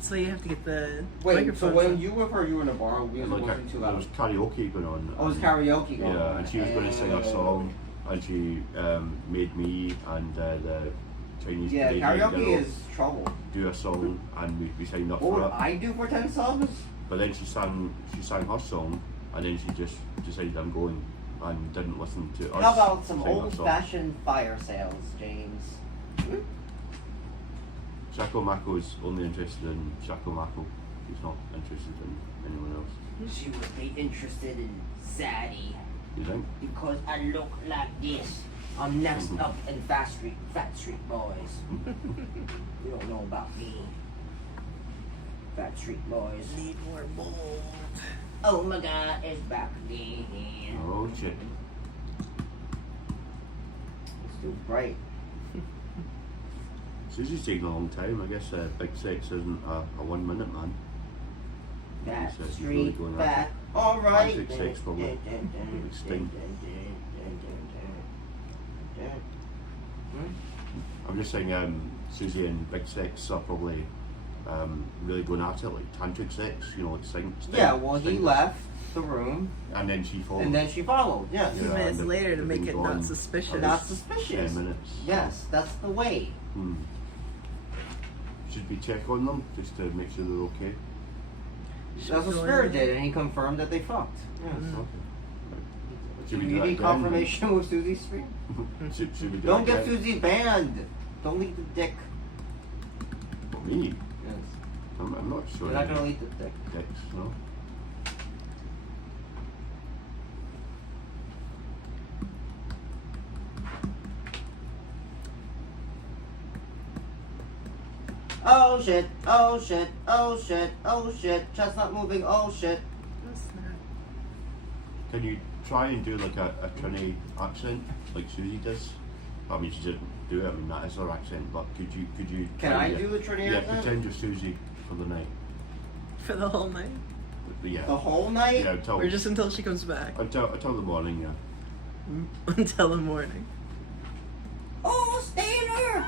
So you have to get the Wait, so microphones when up. you with her, you were in a bar. Music Like, wasn't too there loud. was karaoke going on. Oh, it was karaoke going Yeah, on. and she was going to sing a song, and she made me and the Chinese Yeah, Canadian karaoke girl is trouble. do a song, and we signed up What for would it. I do for 10 subs? But then she sang her song, and then she just decided I'm going, and didn't listen to us. How about some sing our song. old-fashioned fire sales, James? Shaco Mako is only interested in Shaco Mako. He's not interested in anyone else. She would be interested in Zaddy. You think? Because I look like this. I'm next up in Fat Street Boys. You don't know about me. Fat Street Boys. Need more mold. Oh my God, it's back again. Oh shit. It's too bright. Susie's taking a long time. I guess Big Sex isn't a 1 minute man. Fat He says he's Street really going back. Alright. Big Sex probably. Sting. I'm just saying, Susie and Big Sex are probably really going at it like tantric sex, you know, like Sting. Yeah, well, he Sting. left the room And then she followed. and then she followed. Yes. A few Yeah, minutes and later to they've make been it gone not suspicious. Not suspicious. 10 minutes. Yes, that's the way. Should we check on them just to make sure they're okay? That's what Spirit did, and he confirmed that they fucked. Yes. Okay. Do Should we do you that need again? confirmation with Susie's stream? Should we do Don't it get again? Susie banned. Don't leak the dick. Me? Yes. I'm not sure. You're not gonna leak the dick. Dicks, no? Oh shit, oh shit, oh shit, oh shit. Chestnut moving, oh shit. That's not- Can you try and do like a Trini accent like Susie does? I mean, she didn't do it. I mean, that is her accent. But could you? Can try I and do a Trini Yeah, accent? pretend you're Susie for the night. For the whole night? Yeah. The whole night? Yeah, until Or just until she comes back? until the morning. Yeah. Until the morning. Oh, Stainer!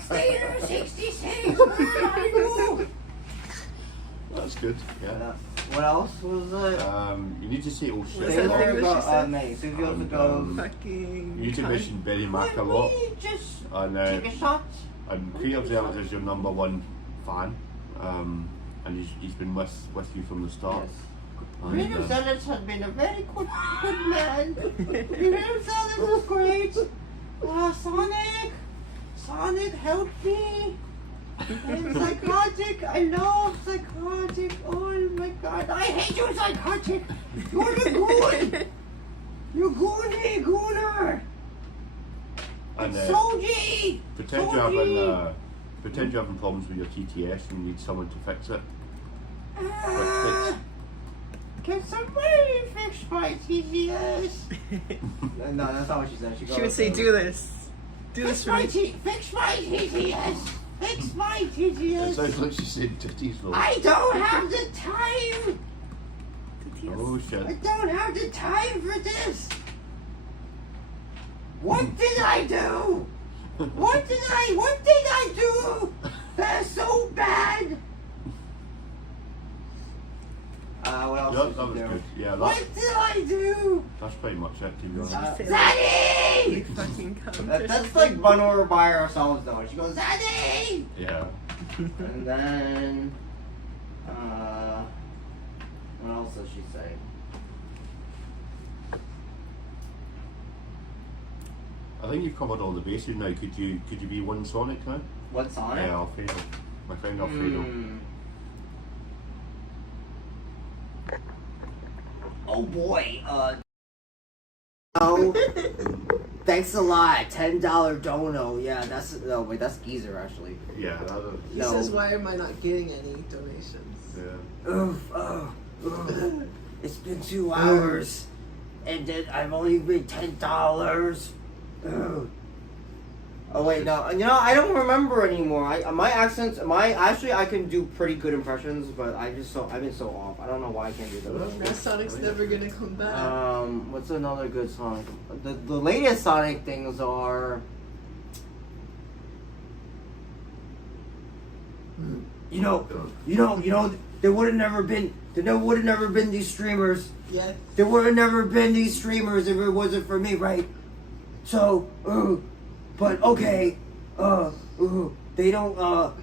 Stainer 66! Where are you? That's good. Yeah. What else was it? You need to say oh What's shit. that thing Taylor that go, she said? no, Susie goes to And, go. Fucking. You need to cunt. mention Benny Mac a Let lot. me just And Take a shot. and Creative Zealot is your number one fan. And he's been with you from the start. Yes. And, Creative Zealots has been a very good man. Creative Zealots was great. Sonic helped me. I'm psychotic. I love psychotic. Oh my god. I hate you, psychotic. You're the goon. You goony gooner. and Soji. pretend you're having problems with your TTS and you need someone to fix it. Can somebody fix my TTS? No, that's not what she said. She would say, do this. Do this for me. Fix my TTS. Fix my It TTS. sounds like she's saying titties though. I don't have the time. Oh I shit. don't have the time for this. What did I do? What did I do? That's so bad. What else Yeah, did that you was do? good. Yeah, What did I do? that's pretty much it to be honest. Zaddy! Big fucking cunt. or That's something. like one over by ourselves though. She goes, Zaddy! Yeah. And then, what else does she say? I think you've covered all the bases now. Could you be one Sonic now? What's on it? Yeah, Alfredo. My friend Alfredo. Oh boy, Oh, thanks a lot. $10 dono. Yeah, that's that's Geezer actually. Yeah, that, He No. says, why am I not getting any donations? yeah. Oof, it's been 2 hours, and then I've only made $10. Ugh. Oh wait, no, I don't remember anymore. My accents, I can do pretty good impressions, but I've been so off. I don't know why I can't do Now those. Sonic's never gonna come back. What's another good Sonic? The latest Sonic things are. You know, there would have never been these streamers. Yeah. There would have never been these streamers if it wasn't for me, right? So, but okay, they don't,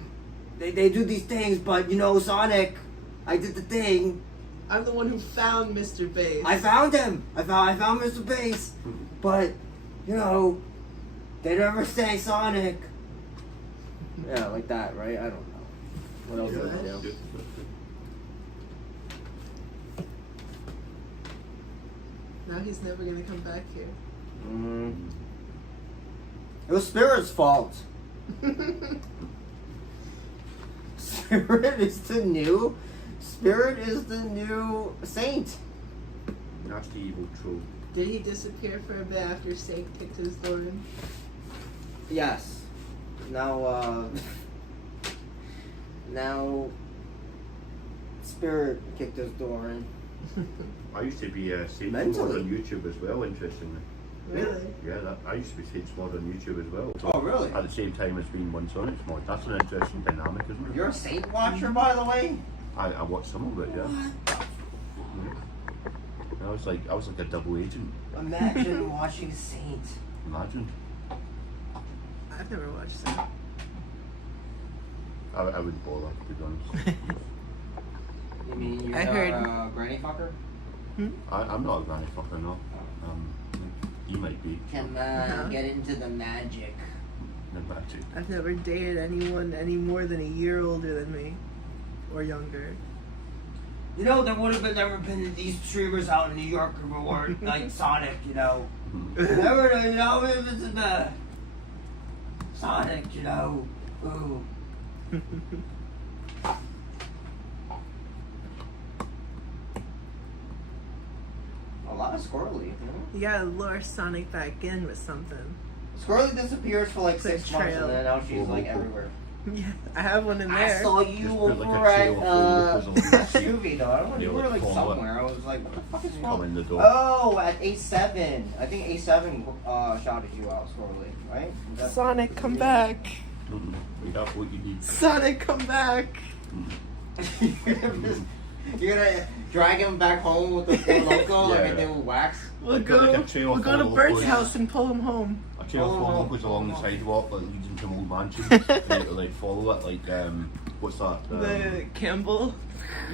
they do these things, but Sonic, I did the thing. I'm the one who found Mr. Bass. I found him. I found Mr. Bass, but they never say Sonic. Yeah, like that, right? I don't know. What else Yeah, do I that's do? good. That's good. Now he's never gonna come back here. Mm. It was Spirit's fault. Spirit is the new saint. Nasty evil troll. Did he disappear for a bit after Saint kicked his door in? Yes. Now, now, Spirit kicked his door in. I used to be Saints Mod Mentally. on YouTube as well, interestingly. Really? Yeah, I used to be Saints Mod on YouTube as well. Oh, really? At the same time as being one Sonics Mod. That's an interesting dynamic, isn't it? You're a Saint watcher, by the way? I watched some of it, yeah. I was like a double agent. Imagine watching Saint. Imagine. I've never watched that. I wouldn't bother, to be honest. You mean you're I heard- a granny fucker? I'm not a granny fucker, no. You might be. Come No. get into the magic. No magic. I've never dated anyone any more than a year older than me. Or younger. You know, there would have never been these streamers out in New York who were like Sonic, you know. Never, you know, if it's the Sonic, you know. Ooh. A lot of Squirrely. You gotta lure Sonic back in with something. Squirrely disappears for like Quick 6 months trail. and then now she's like everywhere. Yeah, I have one in I there. saw you Just put, like, a over at trail of locals along Juvie though. I don't know, Yeah, you were like, like follow it. somewhere. I was like, what the fuck is Come wrong? in the door. Oh, at A7. I think A7 shouted you out, Squirrely, right? Is that- Sonic, come back. You have what you need. Sonic, come back. You're gonna drag him back home with the Four Loco like I Yeah. did with Wax? We'll Got, like, go. a trail We'll of go to Four Bert's Locos. house and pull him home. A trail of Oh. Four Locos along the sidewalk that leads into an old mansion. And you, like follow it like what's that? The Campbell.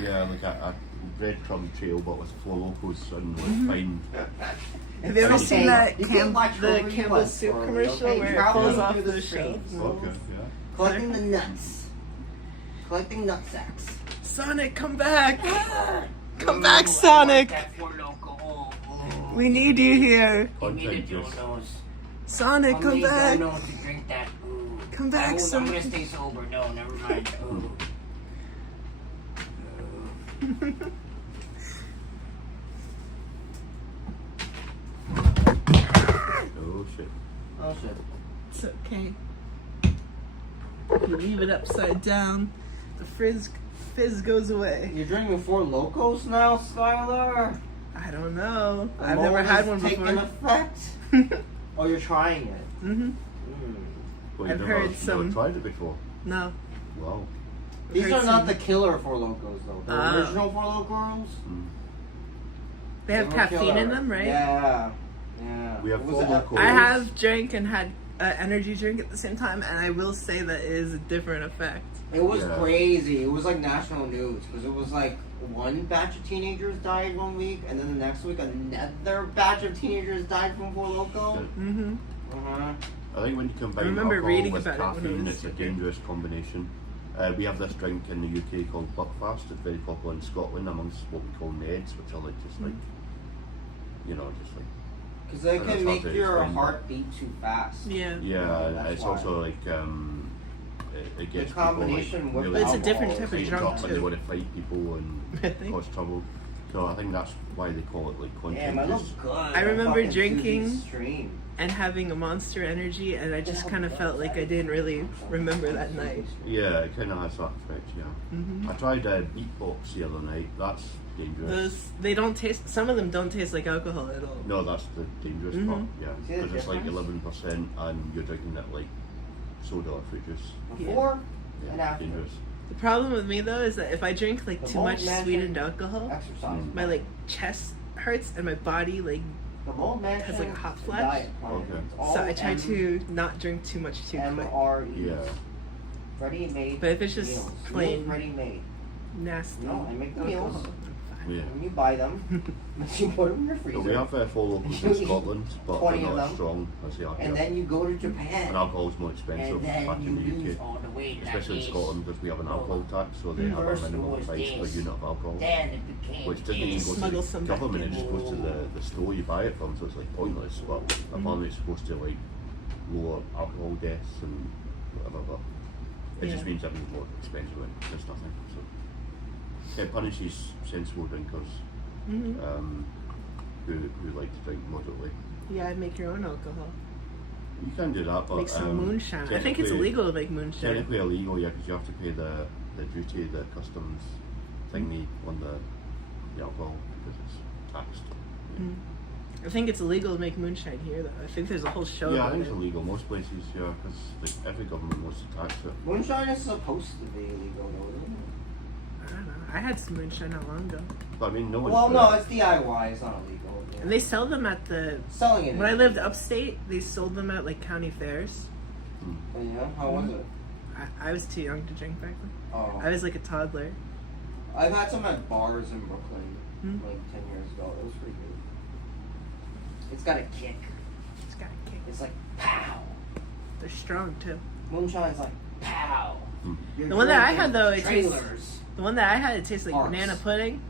Yeah, like a breadcrumb trail but with Four Locos and like fine. Have you ever Okay. seen that You can watch the wherever you Campbell want, soup Squirrely, commercial okay? where it Traveling pulls off through the the streets. shelf? Okay, yeah. Collecting the nuts. Collecting nut sacks. Sonic, come back. Come back, Sonic. That Four Loko. Oh, We need you here. Give me the Content just donos. Sonic, How come many back. donos to drink that? Ooh. Come back, I'm gonna Sonic. stay sober. No, never mind. Ooh. Oh shit. Oh shit. It's okay. You leave it upside down. The fizz goes away. You're drinking Four Locos now, Skylar? I don't know. The I've never mold had is one taking before. effect? Oh, you're trying it. Mhm. Well, I've heard some- Never tried it before. No. Wow. These Heard are not some- the killer Four Locos though. The Ah. original Four Locos. They have were caffeine in killer. them, right? Yeah. Yeah. We have It was Four a- Locos. I have drank and had an energy drink at the same time, and I will say that it is a different effect. It was Yeah. crazy. It was like national news because it was like one batch of teenagers died one week, and then the next week another batch of teenagers died from Four Loko. Mm-hmm. Uh-huh. I think when you combine remember alcohol reading with about it when I caffeine, was it's a younger. dangerous combination. We have this drink in the UK called Buckfast. It's very popular in Scotland amongst what we call Neds, which are like just like, you know, just like Because they And that's can how make they your explain heart beat too fast. Yeah. yeah. that's It's why. also like it gets combination people like with really It's a different type of fired drunk, up and they too. want to fight people I and think. cause trouble. So I think that's why they call it like Damn, I contagious. look good. I remember Fucking drinking- Susie's stream. And having a Monster Energy, and I just kind of felt like I didn't really remember that night. Yeah, it kind of has that effect. Yeah. Mm-hmm. I tried beatbox the other night. That's dangerous. Those, they don't taste, some of them don't taste like alcohol at all. No, that's the dangerous Mhm. part. Yeah, See the because it's like difference? 11% and you're drinking it like soda or fruit juice. Before and Yeah, after. dangerous. The problem with me though is that if I drink like The too Malt much Mansion sweetened alcohol, Exercise. my like chest hurts and my body like, The Mold Mansion has, like, a hot flash. diet plan. Okay. It's all so I try to not drink too much too quick. MREs. Yeah. Ready made. But if it's just meals. plain Meals ready made. nasty No, I make the alcohol, meals. I'm Yeah. When you buy them, you put them in your freezer. So we have 4 locals in Scotland, but 20 they're of not them. as strong as they are here. And then you go to Japan. And alcohol's more expensive And then back you in the lose UK. all the weight Especially in like Scotland, because we have an alcohol tax, so they have a First minimum was price per this. unit of alcohol. Then it became Which doesn't even this. go to Smuggle the some back government, it in. just goes to the store you buy it from, so it's like pointless. But apparently it's supposed to like lower alcohol deaths and whatever, but it just Yeah. means everything's more expensive, like just nothing. So it punishes sensible drinkers Mhm. who like to drink moderately. Yeah, I'd make your own alcohol. You can do that, but Make some moonshine. I think it's technically- illegal to make moonshine. Technically illegal, yeah, because you have to pay the duty, the customs thingy on the alcohol because it's taxed. Mm. I think it's illegal to make moonshine here, though. I think there's a whole show Yeah, I about think it's it. illegal most places, yeah, because like, every government wants to tax it. Moonshine is supposed to be illegal, though, isn't it? I don't know. I had some moonshine not long ago. But I mean, no one's Well, got no, it. it's DIY. It's not illegal. Yeah. And they sell them at the. Selling it. When I lived upstate, they sold them at like county fairs. Yeah. How was it? I was too young to drink back then. Oh. I was like a toddler. I've had some at bars in Brooklyn Hmm? like 10 years ago. It was pretty good. It's got a kick. It's got a kick. It's like pow. They're strong too. Moonshine's like pow. You're The one that I drinking had, though, it tastes- trailers. The one that I had, it tastes like Arts. banana pudding.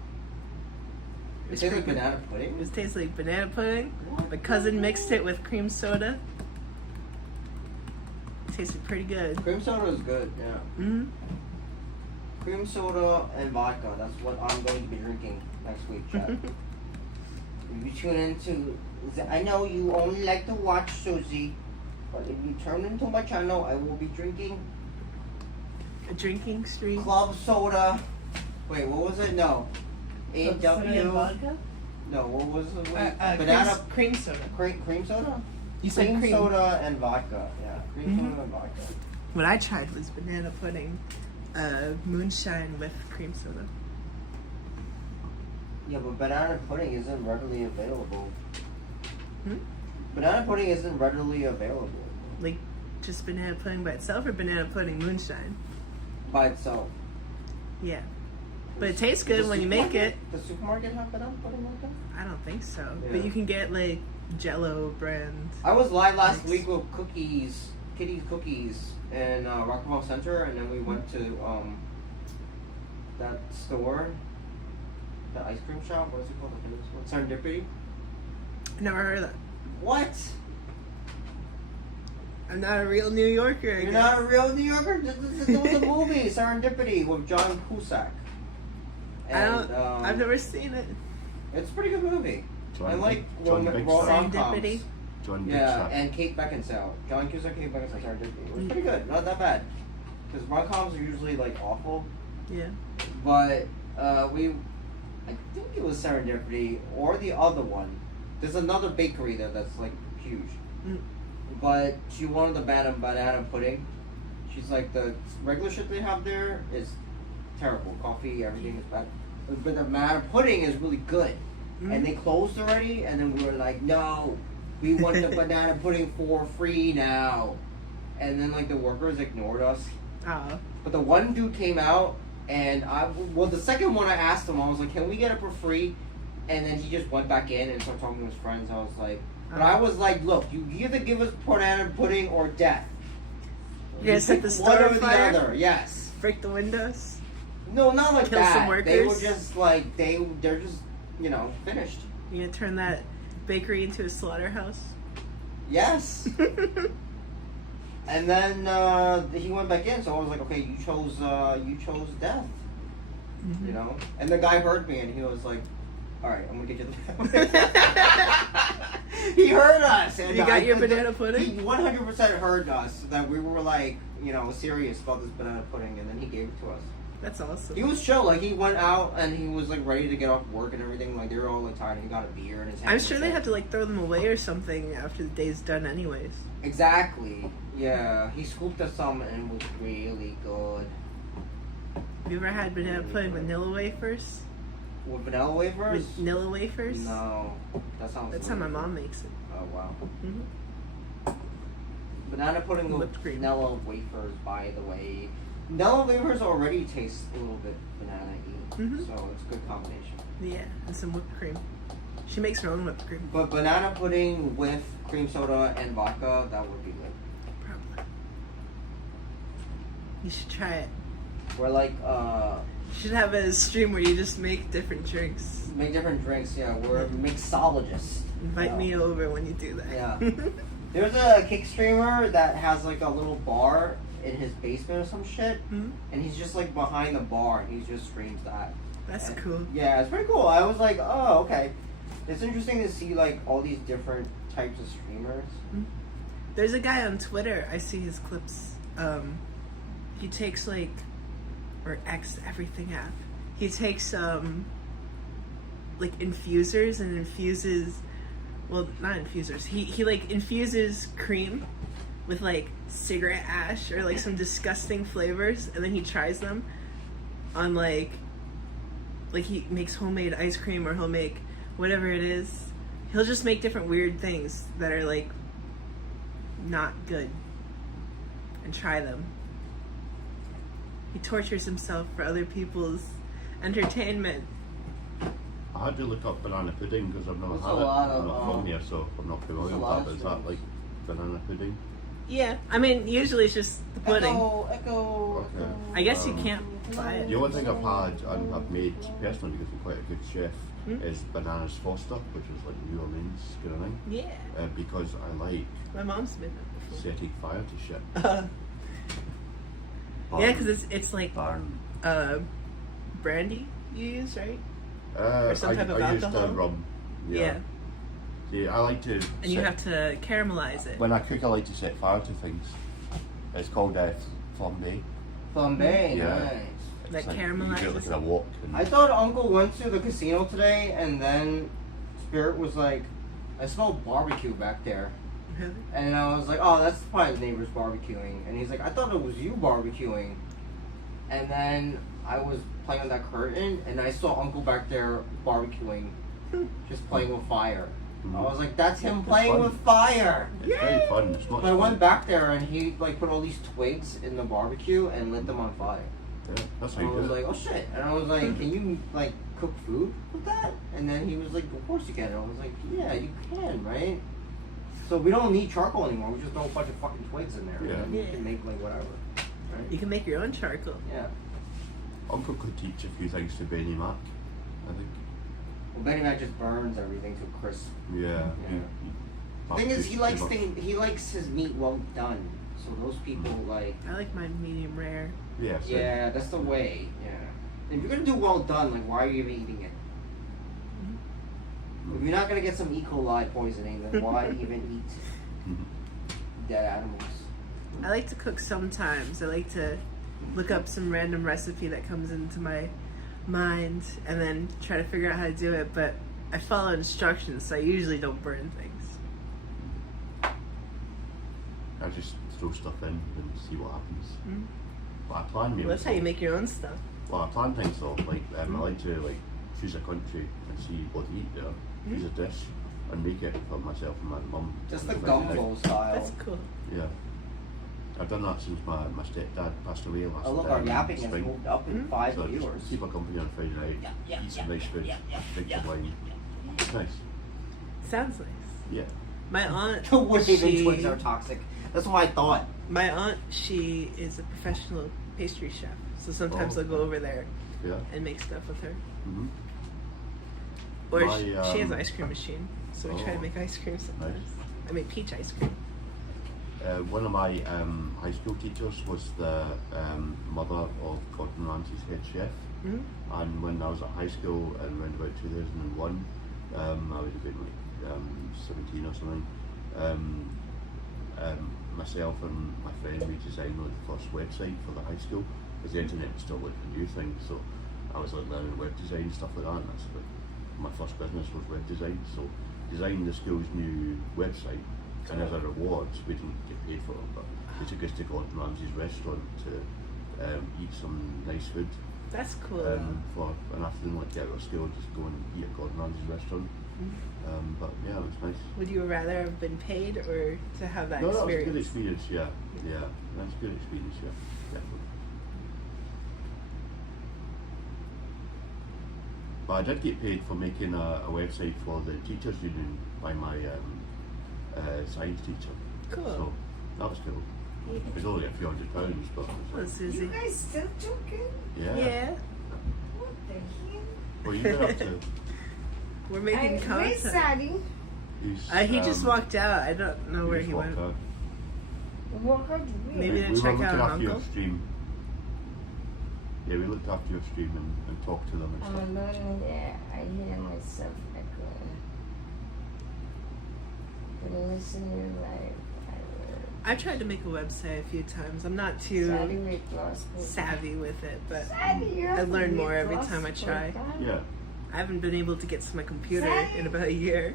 It was tastes like pretty good. banana pudding. It tastes like banana pudding. My cousin mixed it with cream soda. It tasted pretty good. Cream soda is good. Yeah. Hmm. Cream soda and vodka. That's what I'm going to be drinking next week, Chad. If you tune into, I know you only like to watch Susie, but if you turn into my channel, I will be drinking A drinking stream. club soda. Wait, what was it? No. Soda and AW. vodka? No, what was it? Banana cream soda. cream soda? You said cream. soda and vodka. Yeah, cream Mhm. soda and vodka. What I tried was banana pudding, moonshine with cream soda. Yeah, but banana pudding isn't readily available. Hmm? Banana pudding isn't readily available Like just banana pudding by itself, or banana pudding moonshine. by itself. Yeah, but it tastes good Does when you make it. Does supermarket have banana pudding like that? I don't think so, Yeah. but you can get like Jello brand. I was live last Nice. week with Kitty's Cookies in Rockville Center, and then we went to that store, the ice cream shop. What is it called? The famous one? Serendipity. Never heard of that. What? I'm not a real New Yorker. I You're guess. not a real New Yorker. This was a movie, Serendipity, with John Cusack. I don't. And, I've never seen it. It's a pretty good movie. I like John rom- Big rom-coms. Serendipity. John Big Yeah, Shot. and Kate Beckinsale. John Cusack, Kate Beckinsale, Serendipity. It was Mm. pretty good. Not that bad. Because rom-coms are usually like awful. Yeah. But I think it was Serendipity or the other one. There's another bakery there that's like huge. Mm. But she wanted the banana pudding. She's like, the regular shit they have there is terrible. Coffee, everything is bad. But the banana pudding is really good. Mm. And they closed already, and then we were like, no, we want the banana pudding for free now. And then like the workers ignored us. Oh. But the one dude came out, and the second one I asked him, I was like, can we get it for free? And then he just went back in and started talking to his friends. I was like, but I was like, look, you either give us banana pudding or death. You gonna set the pick store one on or fire? the other, yes. Break the windows. No, not like Kill that. some They were workers? just like, they're just, finished. You gonna turn that bakery into a slaughterhouse? Yes. And then he went back in, so I was like, okay, you chose death. Mhm. You know? And the guy heard me, and he was like, all right, I'm gonna get you the He heard us. And You got your banana pudding? He 100% heard us, that we were like, serious about this banana pudding, and then he gave it to us. That's awesome. He was chill, like he went out and he was like ready to get off work and everything, like they were all like tired, and he got a beer in his hand. I'm sure they have to like throw them away or something after the day's done, anyways. Exactly. Yeah, he scooped us some and it was really good. Have you ever had banana pudding with vanilla wafers? With vanilla wafers? Vanilla wafers? No, that sounds. That's how my weird. mom makes it. Oh wow. Mhm. Banana pudding with Whipped cream. vanilla wafers, by the way. Nella Weaver's already tastes a little bit banana-y, Mhm. so it's a good combination. Yeah, and some whipped cream. She makes her own whipped cream. But banana pudding with cream soda and vodka, that would be good. Probably. You should try it. We're like, You should have a stream where you just make different drinks. make different drinks, yeah. We're mixologists. Invite Yeah. me over when you do that. Yeah. There's a kick streamer that has like a little bar in his basement or some shit, Mhm. and he's just like behind the bar and he just streams that. That's And- cool. Yeah, it's pretty cool. I was like, oh, okay. It's interesting to see like all these different types of streamers. There's a guy on Twitter. I see his clips. He takes like, or X everything app. He takes like infusers and infuses, well, not infusers. He like infuses cream with like cigarette ash or like some disgusting flavors, and then he tries them on like he makes homemade ice cream, or he'll make whatever it is. He'll just make different weird things that are like not good and try them. He tortures himself for other people's entertainment. I had to look up banana pudding because I've never There's had a it. lot I'm of, not from here, so I'm not familiar there's a with lot that. of But is that streams. like banana pudding? Yeah, I mean, usually it's just the pudding. Echo. Okay. I guess you can't buy it. The only thing I've had and I've made personally because I'm quite a good chef Hmm? is bananas Foster, which is like New Orleans kind of thing. Yeah, Because I like my mom's made that before. setting fire to shit. Yeah, because it's like Barn. brandy you use, right? Or some type of I used alcohol? rum. Yeah. Yeah, I like to. And you have to caramelize it. When I cook, I like to set fire to things. It's called flambe. Flambe, Yeah. nice. That It's like, you caramelizes do it like in a it. wok. And I thought Uncle went to the casino today, and then Spirit was like, I smelled barbecue back there. Really? And I was like, oh, that's probably the neighbors barbecuing. And he's like, I thought it was you barbecuing. And then I was playing with that curtain, and I saw Uncle back there barbecuing, just playing with fire. I was like, that's him It's playing fun. with fire. It's very fun. It's not. But I went back there, and he like put all these twigs in the barbecue and lit them on fire. Yeah, that's how And I you was do it. like, oh shit. And I was like, can you like cook food with that? And then he was like, of course you can. And I was like, yeah, you can, right? So we don't need charcoal anymore. We just throw a bunch of fucking twigs in there. Yeah. And then we Yeah. can make like whatever. Right? You can make your own charcoal. Yeah. Uncle could teach a few things to Benny Mac. I think. Well, Benny Mac just burns everything to a crisp. Yeah. Yeah. The thing is, he likes his meat well done. So those people like, I like mine medium rare. Yeah. So yeah, that's the way. Yeah. If you're gonna do well done, like why are you even eating it? If you're not gonna get some E. coli poisoning, then why even eat dead animals? I like to cook sometimes. I like to look up some random recipe that comes into my mind and then try to figure out how to do it, but I follow instructions, so I usually don't burn things. I just throw stuff in and see what happens. Mm. But I plan meals. Well, that's how you make your own stuff. Well, I plan things though. Like I like to like choose a country and see what to eat there. Choose a dish and make it for myself and my mum. Just the Right, gumbo style. That's cool. Yeah. I've done that since my stepdad passed away last Oh look, our yapping has spring. moved up in 5 So viewers. just keep her company on a Friday night, eat some nice food, drink some wine. It's nice. Sounds nice. Yeah. My aunt, The waving she, twigs are toxic. That's what I thought. she is a professional pastry chef, so sometimes Oh. I'll go over there Yeah. and make stuff with her. Mm-hmm. Or My, she has an ice cream machine, so we try to oh, make ice cream sometimes. nice. I make peach ice cream. One of my high school teachers was the mother of Gordon Ramsay's head chef. Mhm. And when I was at high school in around about 2001, I was about like 17 or something. Myself and my friend, we designed like, the first website for the high school, because the internet was still like a new thing. So I was like learning web design and stuff like that. And that's like, my first business was web design. So designed the school's new website, and as a reward, we didn't get paid for it, but they took us to Gordon Ramsay's restaurant to eat some nice food. That's cool. For an afternoon, like get out of school, just go and eat at Gordon Ramsay's restaurant. But yeah, it was nice. Would you rather have been paid or to have that No, that was a experience? good experience. Yeah, yeah, that's a good experience. Yeah, definitely. But I did get paid for making a website for the teachers union by my science teacher. Cool. So that was cool. It was only a few £100, but it Well, was, You Susie. guys still talking? yeah. Yeah, What the hell? Well, you get up to. we're making Where's content. Sadie? He's, He just walked out. I don't know where just he walked went. out. Walk out Maybe where? to we were check looking out an after your uncle. stream. Yeah, we looked after your stream and talked to them and I'm stuff. alone here. I hear myself echoing. But listen to you live. I've tried to make a website a few times. I'm not too Sadie weight loss program. savvy with it, but Sadie, you I have a learn more weight every loss time I try. program? Yeah. I haven't been able to get to my computer Sadie? in about a year.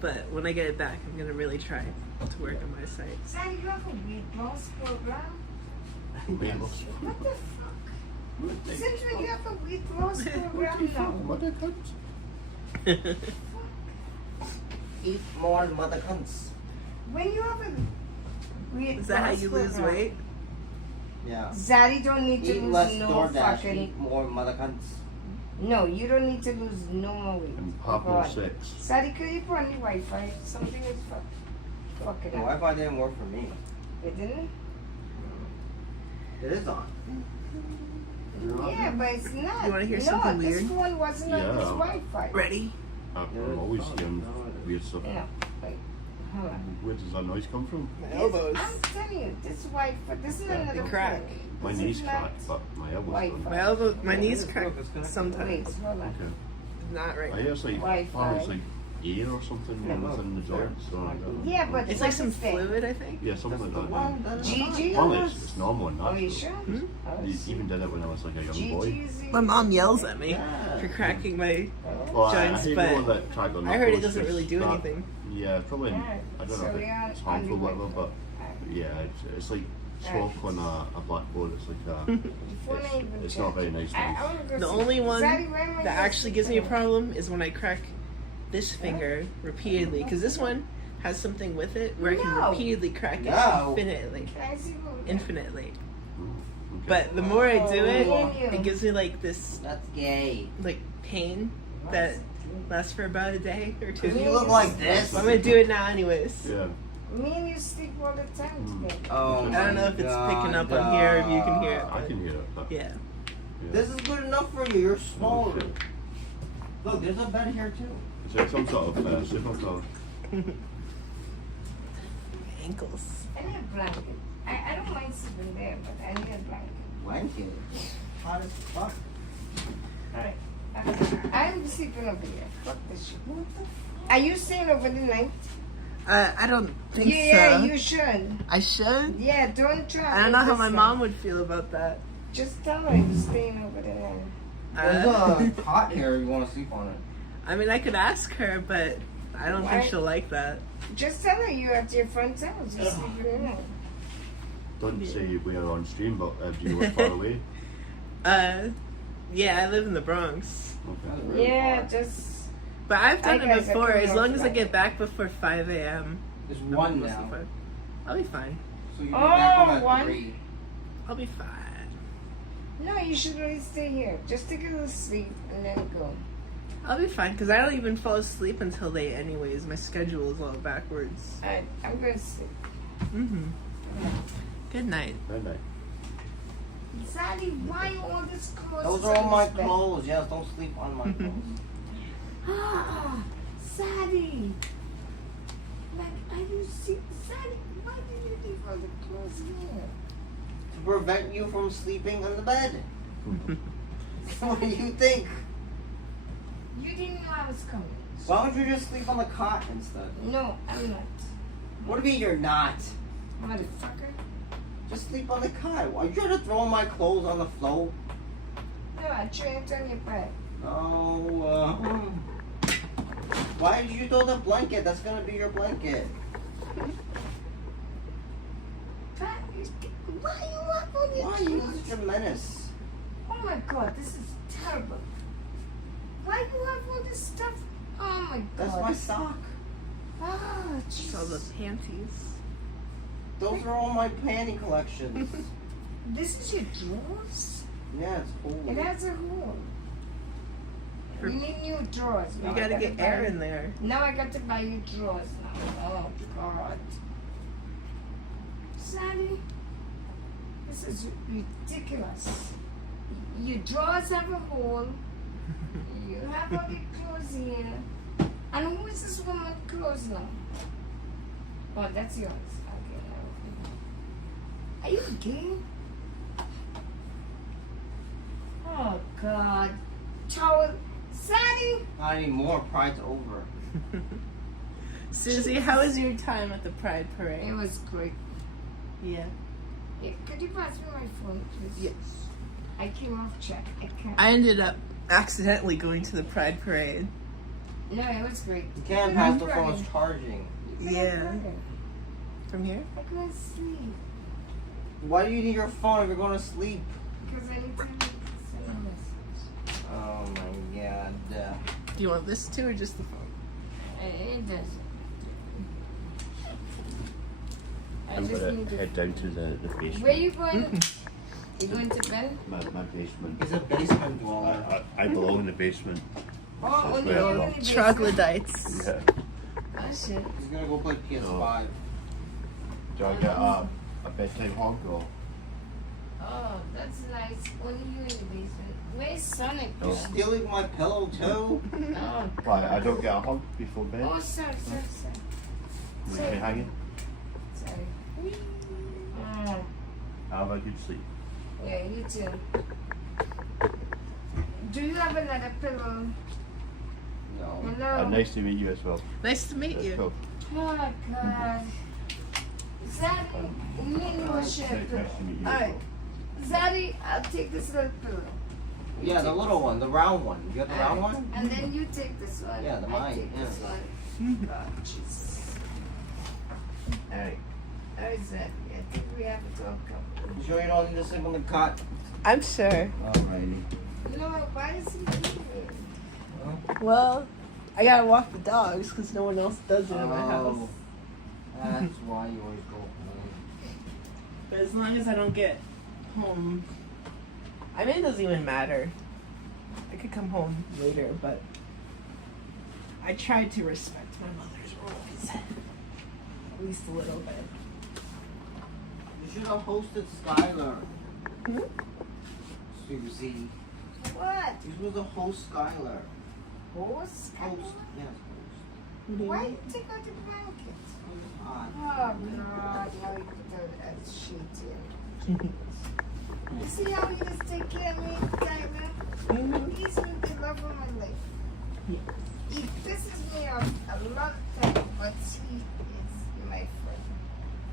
But when I get it back, I'm gonna really try to work on my site. Sadie, you have a weight loss program? Weight loss. What the fuck? Since when you have a weight loss program now? Mother cunt. Eat more mother cunts. When you have a weight Is that how loss you lose program, weight? Yeah. Zaddy don't need to Eat lose less no DoorDash. fucking. Eat more mother cunts. No, you don't need to lose no more weight. And Oh, have more God. sex. Sadie, could you put on the Wi-Fi? Something is fucking The up. Wi-Fi didn't work for me. It didn't? It is on. Yeah, but it's not. You wanna hear no, something this weird? one wasn't on this Yeah. Wi-Fi. Ready? I'm always hearing weird stuff. No, wait. Hold on. Where does that noise come from? My This- elbows. I'm telling you, this Wi-Fi. This is another crack. phone. My This knees is not- cracked, but my elbows Wi-Fi. don't. My elbow, my Yeah, knees it is crack broke. It's connected. sometimes. Wait, hold on. Okay. Not right I now. hear it's like, Wi-Fi. apparently it's like air or something Yeah, within the joints. So I don't know. Yeah, but It's like some what's his name? fluid, I think. Yeah, something like The that. one that is Gigi? on. Well, it's normal and Are natural. you sure? Hmm? Oh, They see. even did it when I was like a young boy. Gigi's My mom yells at me Yeah. for cracking my. Well, I joints, hate but the one that cracked on I heard it knuckles, doesn't really do that- anything. Yeah, probably. Alright, I don't so know if we are it's harmful or on the whatever, but yeah, it's like chalk on a blackboard. It's like it's not very nice. The only one Zaddy, where am I that going? actually gives me a problem is when I crack this finger repeatedly, because this one has something with it where I can No. repeatedly crack it No. infinitely. Can I see what- Infinitely. Okay. But the more I do it, Oh. it gives me like this That's gay. like pain that lasts for about a day or two. If you look like this. I'm gonna do it now anyways. yeah. Me and you sleep all the time together. Oh I don't know if it's picking up on here or if you can hear it. I can hear it. But, Yeah. This is good enough for you. You're smaller. shit. Look, there's a bed here too. It's like some sort of superpower. Ankles. I need a blanket. I don't mind sleeping there, but I need a blanket. Blanket. Hot as fuck. Alright. I'm sleeping over here. Fuck this shit. Are you staying over the night? I don't think Yeah, so. you should. I should. Yeah, don't try. I don't know how this my one. mom would feel about that. Just tell her you're staying over the night. There's Uh, a cot here. You want to sleep on it? I mean, I could ask her, but I don't Why? think she'll like that. Just tell her you're at your friend's house. You're sleeping in there. Don't say we are on stream, but do you live far away? Yeah, I live in the Bronx. Okay. Really Yeah, hard. just. But I've done I it guess I before. can As work long as I like get it. back before 5 a.m. There's I'm one mostly now. fine. I'll be fine. So you get back home at one? 3. I'll be fine. No, you should really stay here. Just take a little sleep and then go. I'll be fine because I don't even fall asleep until late, anyways. My schedule is all backwards. Alright, I'm going to sleep. Good night. Very nice. Zaddy, why all this clothes? Those is are all on my this bed? clothes. Yes, don't sleep on my clothes. Ah, Zaddy. Like, are you sick? Zaddy, why did you leave all the clothes here? To prevent you from sleeping on the bed. What do you think? You didn't know I was coming. Why don't you just sleep on the cot instead? No, I'm not. What do you mean you're not? Motherfucker. Just sleep on the cot. Are you trying to throw my clothes on the floor? No, I trained on your bed. Oh, why did you throw the blanket? That's gonna be your blanket. Why you up on your Why are you clothes? such a menace? Oh my god, this is terrible. Why you have all this stuff? Oh my god. That's my sock. Ah, Just all the Jesus. panties. Those are all my panty collections. This is your drawers? Yeah, it's cool. It has a hole. We need new drawers. You Now I gotta get air buy- in there. Now I got to buy you drawers now. Oh God. Sally, this is ridiculous. Your drawers have a hole. You have all your clothes here. And who is this woman clothes now? Oh, that's yours. Okay. Are you gay? Oh God. Towel. Sally. Not anymore. Pride's over. Susie, how was your time at the Pride It Parade? was great. Yeah. Yeah, could you pass me my phone, please? Yes. I came off check. I can't. I ended up accidentally going to the Pride Parade. No, it was great. You can't I have couldn't the run. phone's charging. Yeah. From here? I couldn't sleep Why do you need your phone if you're going to sleep? because I need to send a message. Oh my god. Do you want this too or just the phone? It doesn't. I I'm just gonna need to. head down to the basement. Where you going? You going to bed? My basement. He's a basement dweller. I belong in the basement. Oh, only where I you belong. in the basement? Troglodytes. Yeah. Oh shit. He's gonna go play PS5. Do I get a bedtime hug or? Oh, that's nice. Only you in the basement. Where's Sonic? You're stealing my pillow too? Oh, Why, I don't get a hug before bed? oh, sorry. Leave me hanging. Sorry. Oh, Have a good sleep. yeah, you too. Do you have another pillow? No. Hello? Nice to meet you as well. Nice to meet you. Cool. Oh, God. Zaddy, me and you will share a Nice pillow. to meet you as Alright. well. Zaddy, I'll take this little pillow. Yeah, the little one, the round one. You got the round one? And then you take this one. Yeah, the I mine, take yeah. this one. God, Jesus. Alright. Alright, Zaddy. I think we have to talk couple. You sure you don't need to sleep on the cot? I'm sure. Alrighty. No, why is he leaving? Well, I gotta walk the dogs because no one else does it in my house. Oh, that's why you always go home. But as long as I don't get home, I mean, it doesn't even matter. I could come home later, but I tried to respect my mother's rules. At least a little bit. You should have hosted Skylar. Hmm? Susie. What? You supposed to host Skylar. Horse? Host. Yes, host. Why you take out the blanket? Odd. Oh, God. Now you put that shit in. You see how he just take care of me, Tyler? Mhm. He's been the love of my life. Yes. He pisses me off a lot of time, but he is my friend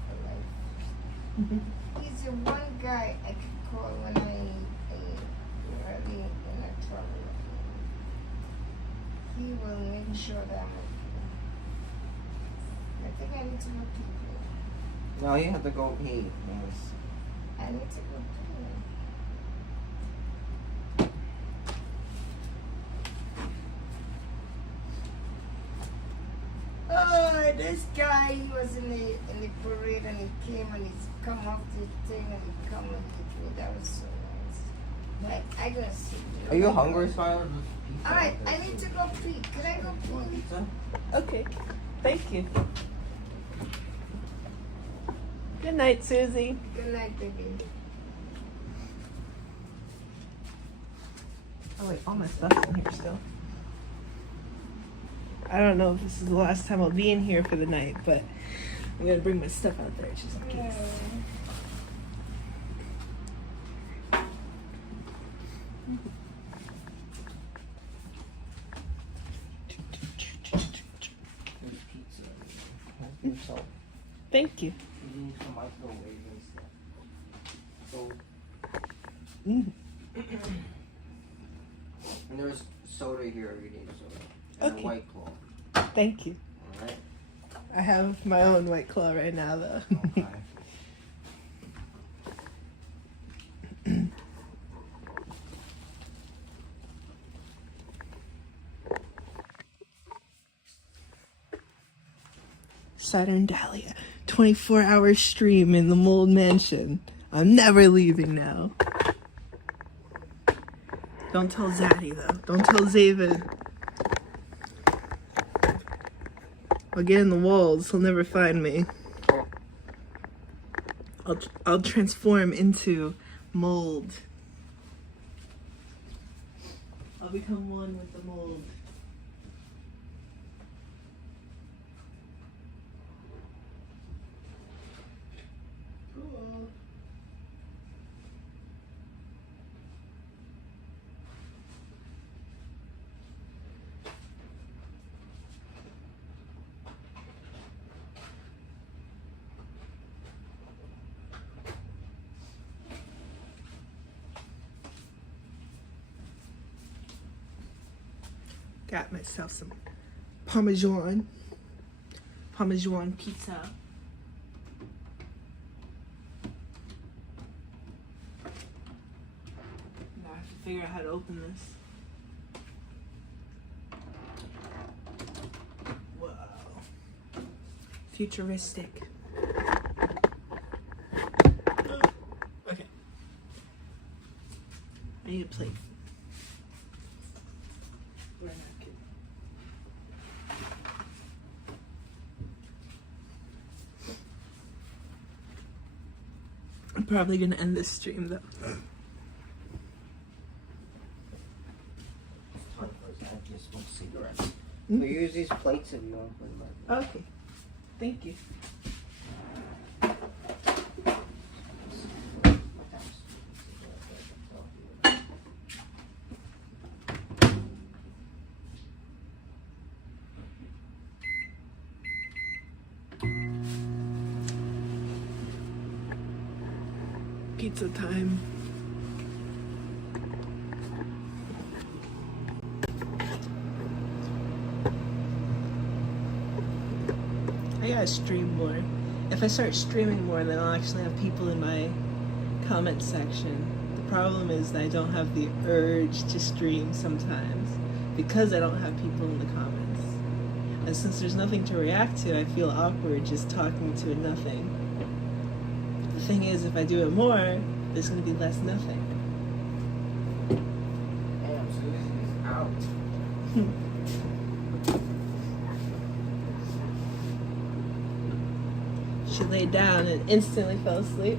for life. He's the one guy I could call when I'm really in a trouble. He will make sure that I'm okay. I think I need to go pee. No, you have to go pee. Yes. I need to go pee. Oh, this guy, he was in the parade and he came and he's come off the thing and he come and hit me. That was so nice. But I gotta see. Are you hungry, Skylar? Alright, I need to go pee. Can I go pee? Pizza? Okay. Thank you. Good night, Susie. Good night, baby. Oh wait, all my stuff's in here still. I don't know if this is the last time I'll be in here for the night, but I'm gonna bring my stuff out there just in case. There's pizza. Help yourself. Thank you. You need some microwave and stuff. So, Mm. and there's soda here if you need soda. And Okay. a White Claw. Thank you. Alright? I have my own White Claw right now, though. Okay. Saturn Dahlia, 24-hour stream in the Mold Mansion. I'm never leaving now. Don't tell Zaddy though. Don't tell Zavid. I'll get in the walls. He'll never find me. I'll transform into mold. I'll become one with the mold. Cool. Got myself some Parmesan pizza. Now I have to figure out how to open this. Whoa. Futuristic. Okay. I need a plate. Or a napkin. I'm probably gonna end this stream though. I just smoke cigarettes. So use these plates if you want to put them back. Okay. Thank you. Pizza time. I gotta stream more. If I start streaming more, then I'll actually have people in my comment section. The problem is that I don't have the urge to stream sometimes because I don't have people in the comments. And since there's nothing to react to, I feel awkward just talking to nothing. The thing is, if I do it more, there's gonna be less nothing. Damn, Susie's out. She laid down and instantly fell asleep.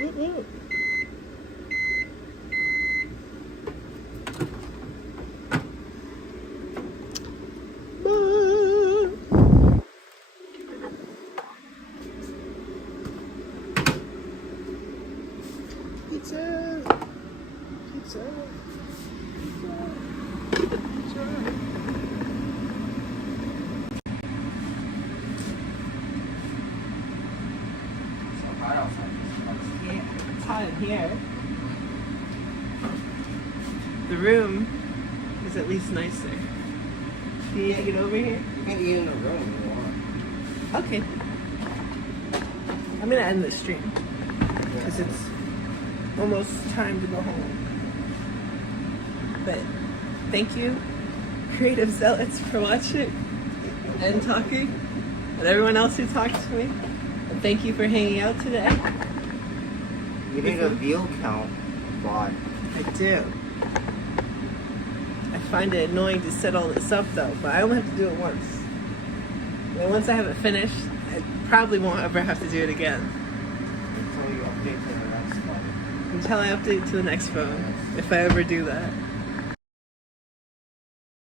Woo-woo. Pizza. Pizza. Pizza. Pizza. So hot outside. Yeah, it's hot in here. The room is at least nicer. Do you need to get over here? You can eat in the room if you want. Okay. I'm gonna end the stream because it's almost time to go home. But thank you, Creative Zealots, for watching and talking, and everyone else who talked to me. And thank you for hanging out today. You need a view count bot. I do. I find it annoying to set all this up though, but I only have to do it once. And once I have it finished, I probably won't ever have to do it again. Until you update to the next one. Until I update to the next phone, if I ever do that.